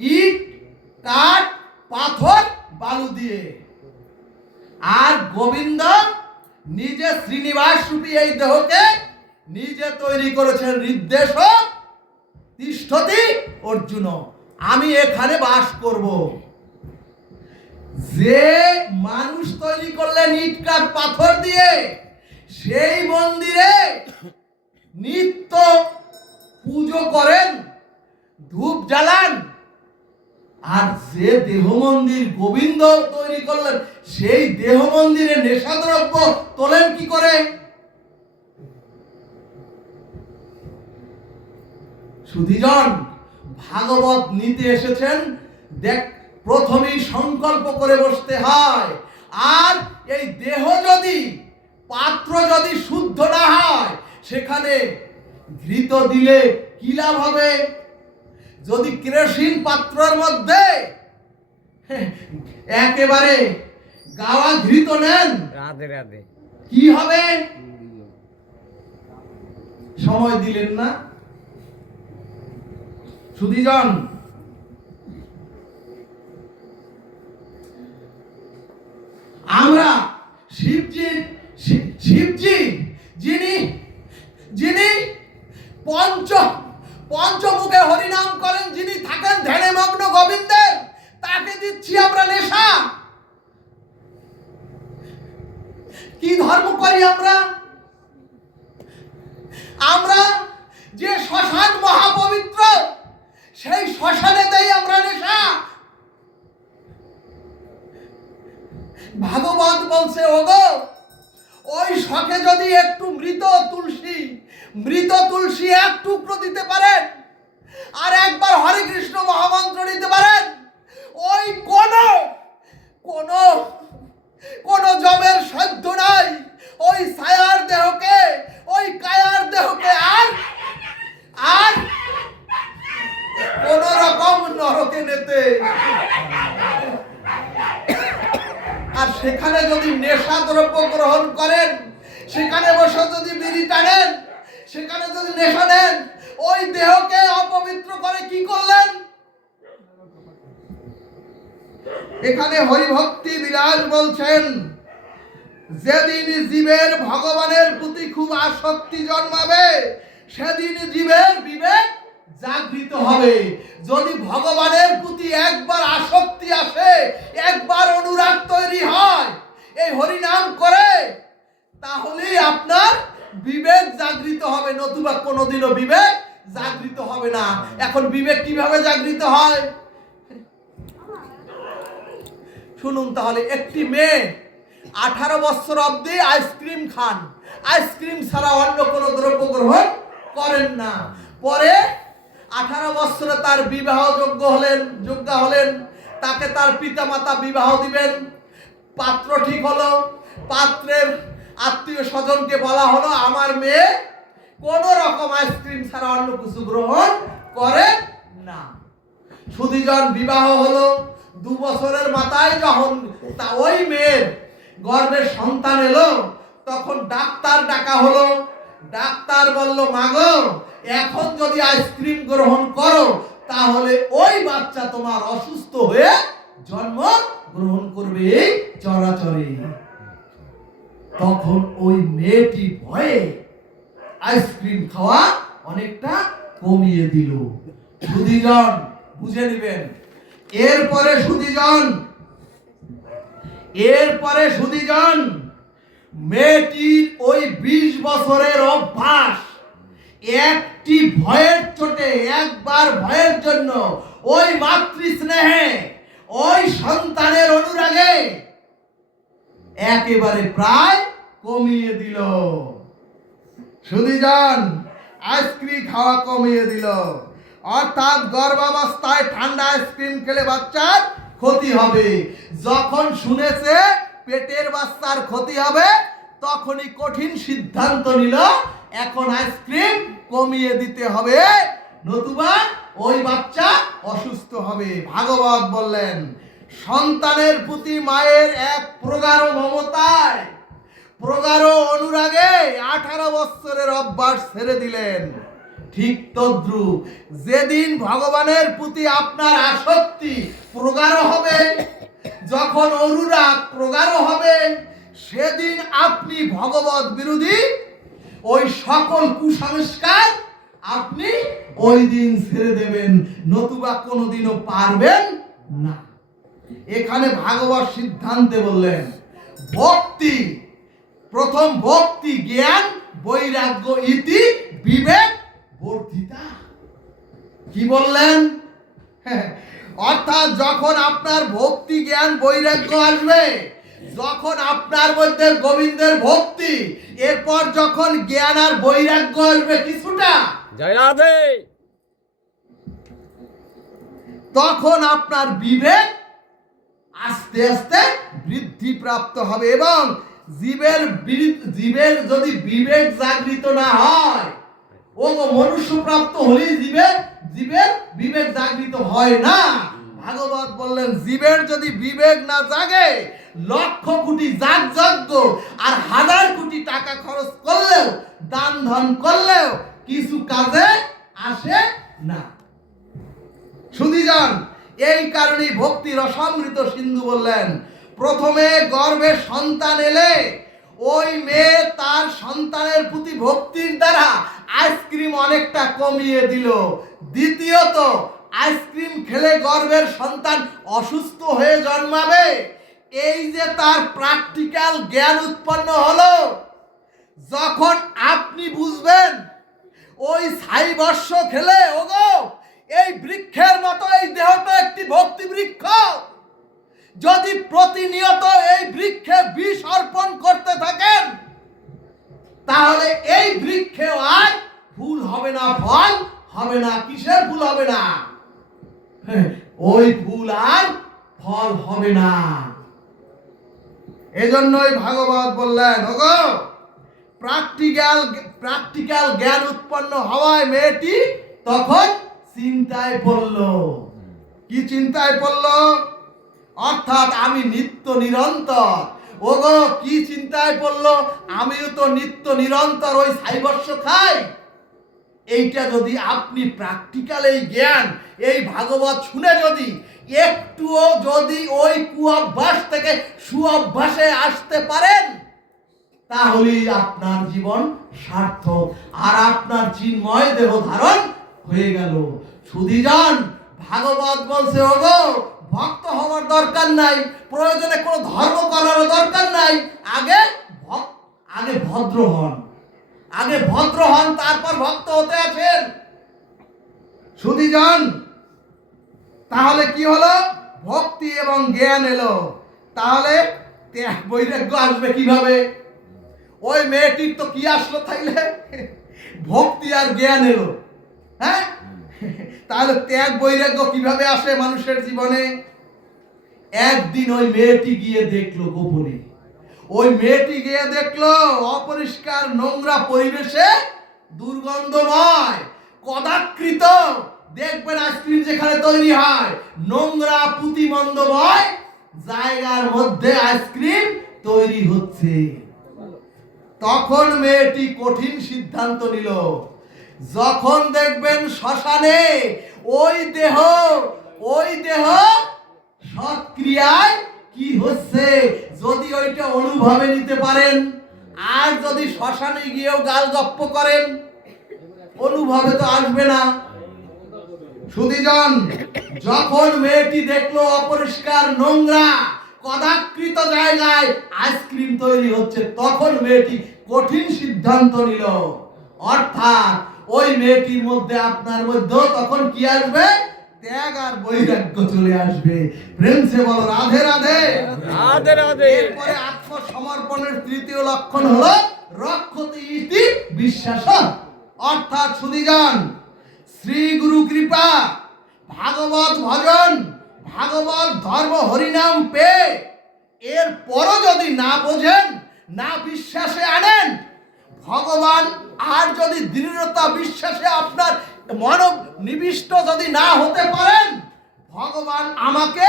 ইট, কাঠ, পাথর, বালু দিয়ে। আর গোবিন্দ নিজে শ্রীনিবাস রূপী এই দেহকে নিজে তৈরি করেছেন। হৃদ্দেশ তিষ্ঠতি অর্জুন, আমি এখানে বাস করব। যে মানুষ তৈরি করলেন ইট কাঠ পাথর দিয়ে, সেই মন্দিরে নিত্য পুজো করেন, ধূপ জ্বালান। আর যে দেহ মন্দির গোবিন্দ তৈরি করলেন, সেই দেহ মন্দিরে নেশাদ্রব্য তোলেন কি করে? সুধীজন, ভাগবত নিতে এসেছেন, দেখ প্রথমেই সংকল্প করে বসতে হয়। আর এই দেহ যদি, পাত্র যদি শুদ্ধ না হয়, সেখানে ঘৃত দিলে কি লাভ হবে? যদি কেরোসিন পাত্রের মধ্যে একেবারে গাওয়া ঘৃত নেন, রাধে রাধে, কি হবে? সময় দিলেন না। সুধীজন, আমরা শিবজি যিনি যিনি পঞ্চমুখে হরিনাম করেন, যিনি থাকেন ধ্যানে মগ্ন গোবিন্দের, তাকে দিচ্ছি আমরা নেশা। কি ধর্ম করি আমরা? আমরা যে শ্মশান মহাপবিত্র, সেই শ্মশানে দেই আমরা নেশা। ভাগবত বলছে, ওগো ওই শখে যদি একটু মৃত তুলসী এক টুকরো দিতে পারেন, আর একবার হরে কৃষ্ণ মহামন্ত্র নিতে পারেন, ওই কোন জমের সাধ্য নাই ওই ছায়ার দেহকে, ওই কায়ার দেহকে আর কোন রকম নরকে নিতে। আর সেখানে যদি নেশা দ্রব্য গ্রহণ করেন, সেখানে বসে যদি বিড়ি টানেন, সেখানে যদি নেশা নেন, ওই দেহকে অপবিত্র করে কি করলেন? এখানে হরিভক্তি বিলাস বলছেন, যেদিন জীবের ভগবানের প্রতি খুব আসক্তি জন্মাবে, সেদিন জীবের বিবেক জাগৃত হবে। যদি ভগবানের প্রতি একবার আসক্তি আসে, একবার অনুরাগ তৈরি হয় এই হরিনাম করে, তাহলেই আপনার বিবেক জাগৃত হবে, নতুবা কোনোদিনও বিবেক জাগৃত হবে না। এখন বিবেক কিভাবে জাগৃত হয় শুনুন তাহলে। একটি মেয়ে 18 বছর অবধি আইসক্রিম খান, আইসক্রিম ছাড়া অন্য কোনো দ্রব্য গ্রহণ করেন না। পরে 18 বছরে তার বিবাহ যোগ্য হলেন, তাকে তার পিতামাতা বিবাহ দিবেন। পাত্র ঠিক হলো, পাত্রের আত্মীয় স্বজনকে বলা হলো আমার মেয়ে কোন রকম আইসক্রিম ছাড়া অন্য কিছু গ্রহণ করে না। সুধীজন বিবাহ হলো, 2 বছরের মাথায় যখন ওই মেয়ের গর্ভে সন্তান এলো, তখন ডাক্তার ডাকা হলো। ডাক্তার বলল মাগো, এখন যদি আইসক্রিম গ্রহণ করো তাহলে ওই বাচ্চা তোমার অসুস্থ হয়ে জন্ম গ্রহণ করবে এই চরাচরে। তখন ওই মেয়েটি ভয়ে আইসক্রিম খাওয়া অনেকটা কমিয়ে দিল। সুধীজন বুঝে নেবেন। এরপরে সুধীজন মেয়েটির ওই 20 বছরের অভ্যাস, একটি ভয়ের চোটে, একবার ভয়ের জন্য, ওই মাতৃ স্নেহে, ওই সন্তানের অনুরাগে একেবারে প্রায় কমিয়ে দিল। সুধীজন আইসক্রিম খাওয়া কমিয়ে দিল। অর্থাৎ গর্ভাবস্থায় ঠান্ডা আইসক্রিম খেলে বাচ্চার ক্ষতি হবে। যখন শুনেছে পেটের বাচ্চার ক্ষতি হবে, তখনই কঠিন সিদ্ধান্ত নিল এখন আইসক্রিম কমিয়ে দিতে হবে, নতুবা ওই বাচ্চা অসুস্থ হবে। ভাগবত বললেন সন্তানের প্রতি মায়ের এক প্রগাঢ় মমতায়, প্রগাঢ় অনুরাগে 18 বছরের অভ্যাস ছেড়ে দিলেন। ঠিক তদ্রূপ যেদিন ভগবানের প্রতি আপনার আসক্তি প্রগাঢ় হবে, যখন অনুরাগ প্রগাঢ় হবে, সেদিন আপনি ভগবত বিরোধী ওই সকল কুসংস্কার আপনি ওই দিন ছেড়ে দেবেন, নতুবা কোনোদিনও পারবেন না। এখানে ভাগবত সিদ্ধান্তে বললেন ভক্তি, প্রথম ভক্তি জ্ঞান বৈরাগ্য ইতি বিবেক বর্ধিতা। কি বললেন? অর্থাৎ যখন আপনার ভক্তি জ্ঞান বৈরাগ্য আসবে, যখন আপনার মধ্যে গোবিন্দের ভক্তি, এরপর যখন জ্ঞান আর বৈরাগ্য আসবে কিছুটা, জয় রাধে, তখন আপনার বিবেক আস্তে আস্তে বৃদ্ধি প্রাপ্ত হবে। এবং জীবের যদি বিবেক জাগৃত না হয়, ও মনুষ্য প্রাপ্ত হলেই জীবের বিবেক জাগৃত হয় না। ভাগবত বললেন জীবের যদি বিবেক না জাগে, লক্ষ কোটি যাগযজ্ঞ আর 1000 কোটি টাকা খরচ করলেও, দান ধন করলেও কিছু কাজে আসে না। সুধীজন এই কারণেই ভক্তি রসামৃত সিন্ধু বললেন প্রথমে গর্ভে সন্তান এলে ওই মেয়ে তার সন্তানের প্রতি ভক্তির দ্বারা আইসক্রিম অনেকটা কমিয়ে দিল। দ্বিতীয়ত আইসক্রিম খেলে গর্ভের সন্তান অসুস্থ হয়ে জন্মাবে, এই যে তার প্র্যাকটিক্যাল জ্ঞান উৎপন্ন হলো। যখন আপনি বুঝবেন ওই ছাই বর্ষ খেলে, ওগো এই বৃক্ষের মতো এই দেহটা একটি ভক্তি বৃক্ষ, যদি প্রতিনিয়ত এই বৃক্ষে বিষ অর্পণ করতে থাকেন, তাহলে এই বৃক্ষে আর ফুল হবে না, ফল হবে না। কিসের ফুল হবে না? ওই ফুল আর ফল হবে না। এজন্যই ভাগবত বললেন ওগো প্র্যাকটিক্যাল জ্ঞান উৎপন্ন হওয়ায় মেয়েটি তখন চিন্তায় পড়ল। কি চিন্তায় পড়ল? অর্থাৎ আমি নিত্য নিরন্তর, ওগো কি চিন্তায় পড়ল, আমিও তো নিত্য নিরন্তর ওই ছাইবর্ষ খাই। এইটা যদি আপনি প্র্যাকটিক্যাল এই জ্ঞান, এই ভাগবত শুনে যদি একটুও যদি ওই কুঅভ্যাস থেকে সুঅভ্যাসে আসতে পারেন, তাহলেই আপনার জীবন সার্থক আর আপনার চিন্ময় দেহ ধারণ হয়ে গেল। সুধীজন ভাগবত বলছে ওগো ভক্ত হওয়ার দরকার নাই, প্রয়োজনে কোনো ধর্ম করার দরকার নাই, আগে ভদ্র হন, আগে ভদ্র হন, তারপর ভক্ত হতে আছেন। সুধীজন তাহলে কি হলো? ভক্তি এবং জ্ঞান এলো, তাহলে ত্যাগ বৈরাগ্য আসবে কিভাবে? ওই মেয়েটির তো কি আসলো তাইলে? ভক্তি আর জ্ঞান এলো। হ্যাঁ, তাহলে ত্যাগ বৈরাগ্য কিভাবে আসে মানুষের জীবনে? একদিন ওই মেয়েটি গিয়ে দেখলো গোপনে, ওই মেয়েটি গিয়ে দেখলো অপরিষ্কার নোংরা পরিবেশে, দুর্গন্ধময় কদাকৃত, দেখবেন আইসক্রিম যেখানে তৈরি হয় নোংরা পুতিমন্দময় জায়গার মধ্যে আইসক্রিম তৈরি হচ্ছে। তখন মেয়েটি কঠিন সিদ্ধান্ত নিল, যখন দেখবেন শ্মশানে ওই দেহ সৎক্রিয়ায় কি হচ্ছে যদি ওইটা অনুভবে নিতে পারেন, আর যদি শ্মশানে গিয়েও গালগপ্প করেন, অনুভবে তো আসবে না। সুধীজন, যখন মেয়েটি দেখলো অপরিষ্কার নোংরা কদাকৃত জায়গায় আইসক্রিম তৈরি হচ্ছে, তখন মেয়েটি কঠিন সিদ্ধান্ত নিল। অর্থাৎ ওই মেয়েটির মধ্যে, আপনার মধ্যেও তখন কি আসবে? ত্যাগ আর বৈরাগ্য চলে আসবে। প্রেম সে বলো রাধে রাধে। রাধে রাধে। এরপরে আত্মসমর্পণের তৃতীয় লক্ষণ হলো রক্ষতি ইতি বিশ্বাস। অর্থাৎ সুধীজন, শ্রী গুরু কৃপা, ভাগবত ভজন, ভাগবত ধর্ম হরিনাম পেয়ে এরপরও যদি না বোঝেন, না বিশ্বাসে আনেন ভগবান, আর যদি দৃঢ়তা বিশ্বাসে আপনার মন নিবিষ্ট যদি না হতে পারেন, ভগবান আমাকে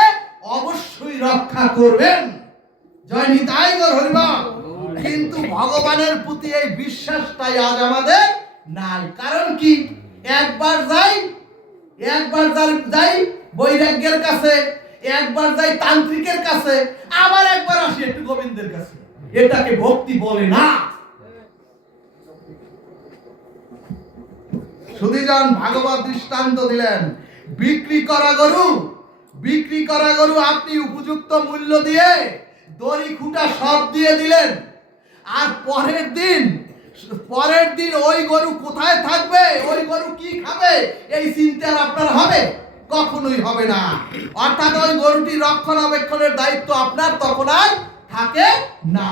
অবশ্যই রক্ষা করবেন। জয় নিতাই গৌর হরিবল। কিন্তু ভগবানের প্রতি এই বিশ্বাসটাই আজ আমাদের নাই। কারণ কি? একবার যাই বৈরাগ্যের কাছে, একবার যাই তান্ত্রিকের কাছে, আবার একবার আসি একটু গোবিন্দের কাছে। এটাকে ভক্তি বলে না। সুধীজন ভাগবত দৃষ্টান্ত দিলেন, বিক্রি করা গরু আপনি উপযুক্ত মূল্য দিয়ে দড়ি খুঁটা সব দিয়ে দিলেন, আর পরের দিন ওই গরু কোথায় থাকবে, ওই গরু কি খাবে, এই চিন্তা আর আপনার হবে? কখনোই হবে না। অর্থাৎ ওই গরুটি রক্ষণাবেক্ষণের দায়িত্ব আপনার তখন আর থাকে না।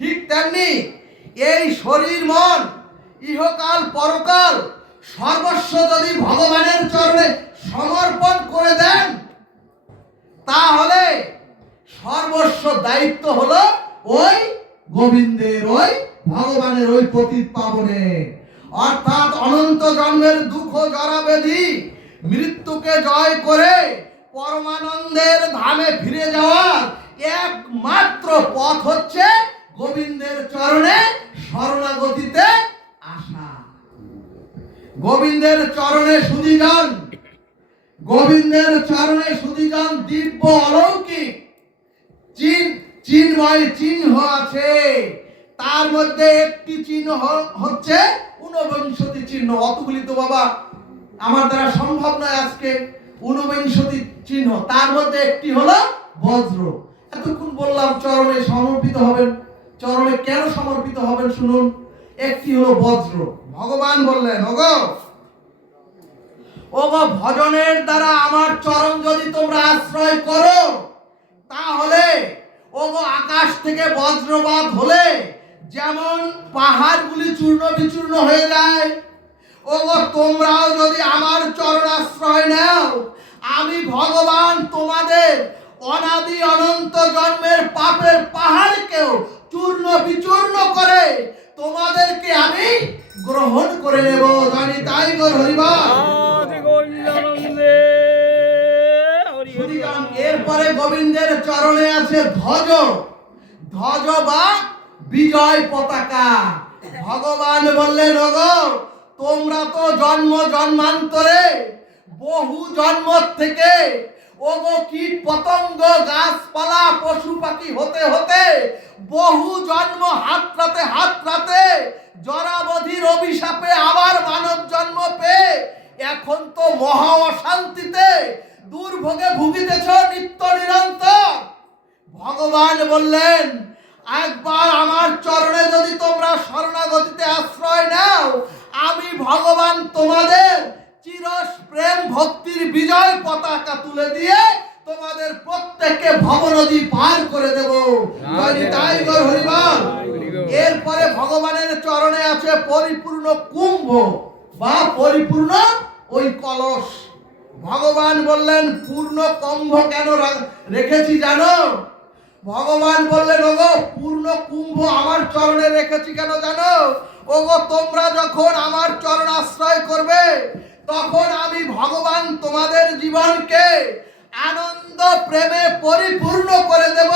ঠিক তেমনি এই শরীর মন ইহকাল পরকাল সর্বস্ব যদি ভগবানের চরণে সমর্পণ করে দেন, তাহলে সর্বস্ব দায়িত্ব হলো ওই গোবিন্দের, ওই ভগবানের, ওই পতিত পাবনে। অর্থাৎ অনন্ত জন্মের দুঃখ জরা ব্যাধি মৃত্যুকে জয় করে পরমানন্দের ধামে ফিরে যাওয়ার একমাত্র পথ হচ্ছে গোবিন্দের চরণে শরণাগতিতে আসা। গোবিন্দের চরণে সুধীজন দিব্য অলৌকিক চিন্ময় চিহ্ন আছে। তার মধ্যে একটি চিহ্ন হচ্ছে ঊনবিংশতি চিহ্ন। অতগুলি তো বাবা আমার দ্বারা সম্ভব নয় আজকে। ঊনবিংশতি চিহ্ন, তার মধ্যে একটি হলো বজ্র। এতক্ষণ বললাম চরণে সমর্পিত হবেন। চরণে কেন সমর্পিত হবেন শুনুন। একটি হলো বজ্র। ভগবান বললেন, ওগো ভজনের দ্বারা আমার চরণ যদি তোমরা আশ্রয় করো, তাহলে আকাশ থেকে বজ্রপাত হলে যেমন পাহাড়গুলি চূর্ণ বিচূর্ণ হয়ে যায়, তোমরাও যদি আমার চরণ আশ্রয় নাও, আমি ভগবান তোমাদের অনাদি অনন্ত জন্মের পাপের পাহাড়কেও চূর্ণ বিচূর্ণ করে তোমাদেরকে আমি গ্রহণ করে নেব। জানি তাই গৌর হরিবল। এরপরে গোবিন্দের চরণে আছে ধ্বজ বা বিজয় পতাকা। ভগবান বললেন, ওগো তোমরা তো জন্মান্তরে বহু জন্ম থেকে কীট পতঙ্গ গাছপালা পশু পাখি হতে হতে বহু জন্ম হাতরাতে জরাবধির অভিশাপে আবার মানব জন্ম পেয়ে এখন তো মহা অশান্তিতে দুর্ভোগে ভুগিতেছ নিত্য নিরন্তর। ভগবান বললেন, একবার আমার চরণে যদি তোমরা শরণাগতিতে আশ্রয় নাও, আমি ভগবান তোমাদের চিরস প্রেম ভক্তির বিজয় পতাকা তুলে দিয়ে তোমাদের প্রত্যেককে ভবনদী পার করে দেব। তাই গৌর হরিবল। এরপরে ভগবানের চরণে আছে পরিপূর্ণ কুম্ভ বা পরিপূর্ণ ওই কলস। ভগবান বললেন পূর্ণ কুম্ভ কেন রেখেছি জানো? ভগবান বললেন ওগো পূর্ণ কুম্ভ আমার চরণে রেখেছি কেন জানো? ওগো তোমরা যখন আমার চরণ আশ্রয় করবে তখন আমি ভগবান তোমাদের জীবনকে আনন্দ প্রেমে পরিপূর্ণ করে দেব,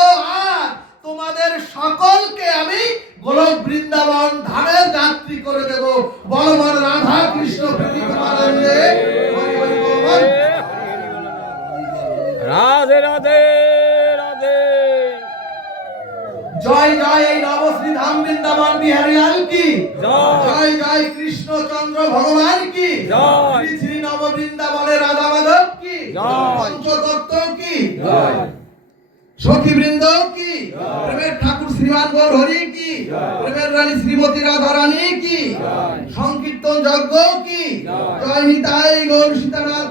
আর তোমাদের সকলকে আমি গোলক বৃন্দাবন ধামের যাত্রী করে দেব। বলবান রাধা কৃষ্ণ প্রেমিকানন্দে হরি হরি বল। রাধে রাধে রাধে। জয় জয় এই নবশ্রী ধাম বৃন্দাবন বিহারী লাল কি জয়। জয় জয় কৃষ্ণচন্দ্র ভগবান কি জয়। শ্রী শ্রী নব বৃন্দাবনের রাধা মাধব কি জয়। পঞ্চতত্ত্ব কি জয়। সখী বৃন্দ কি প্রেমের ঠাকুর শ্রীমান গৌর হরি কি প্রেমের রানী শ্রীমতী রাধা রানী কি সংকীর্তন যজ্ঞ কি জয় নিতাই গৌর সীতারাম।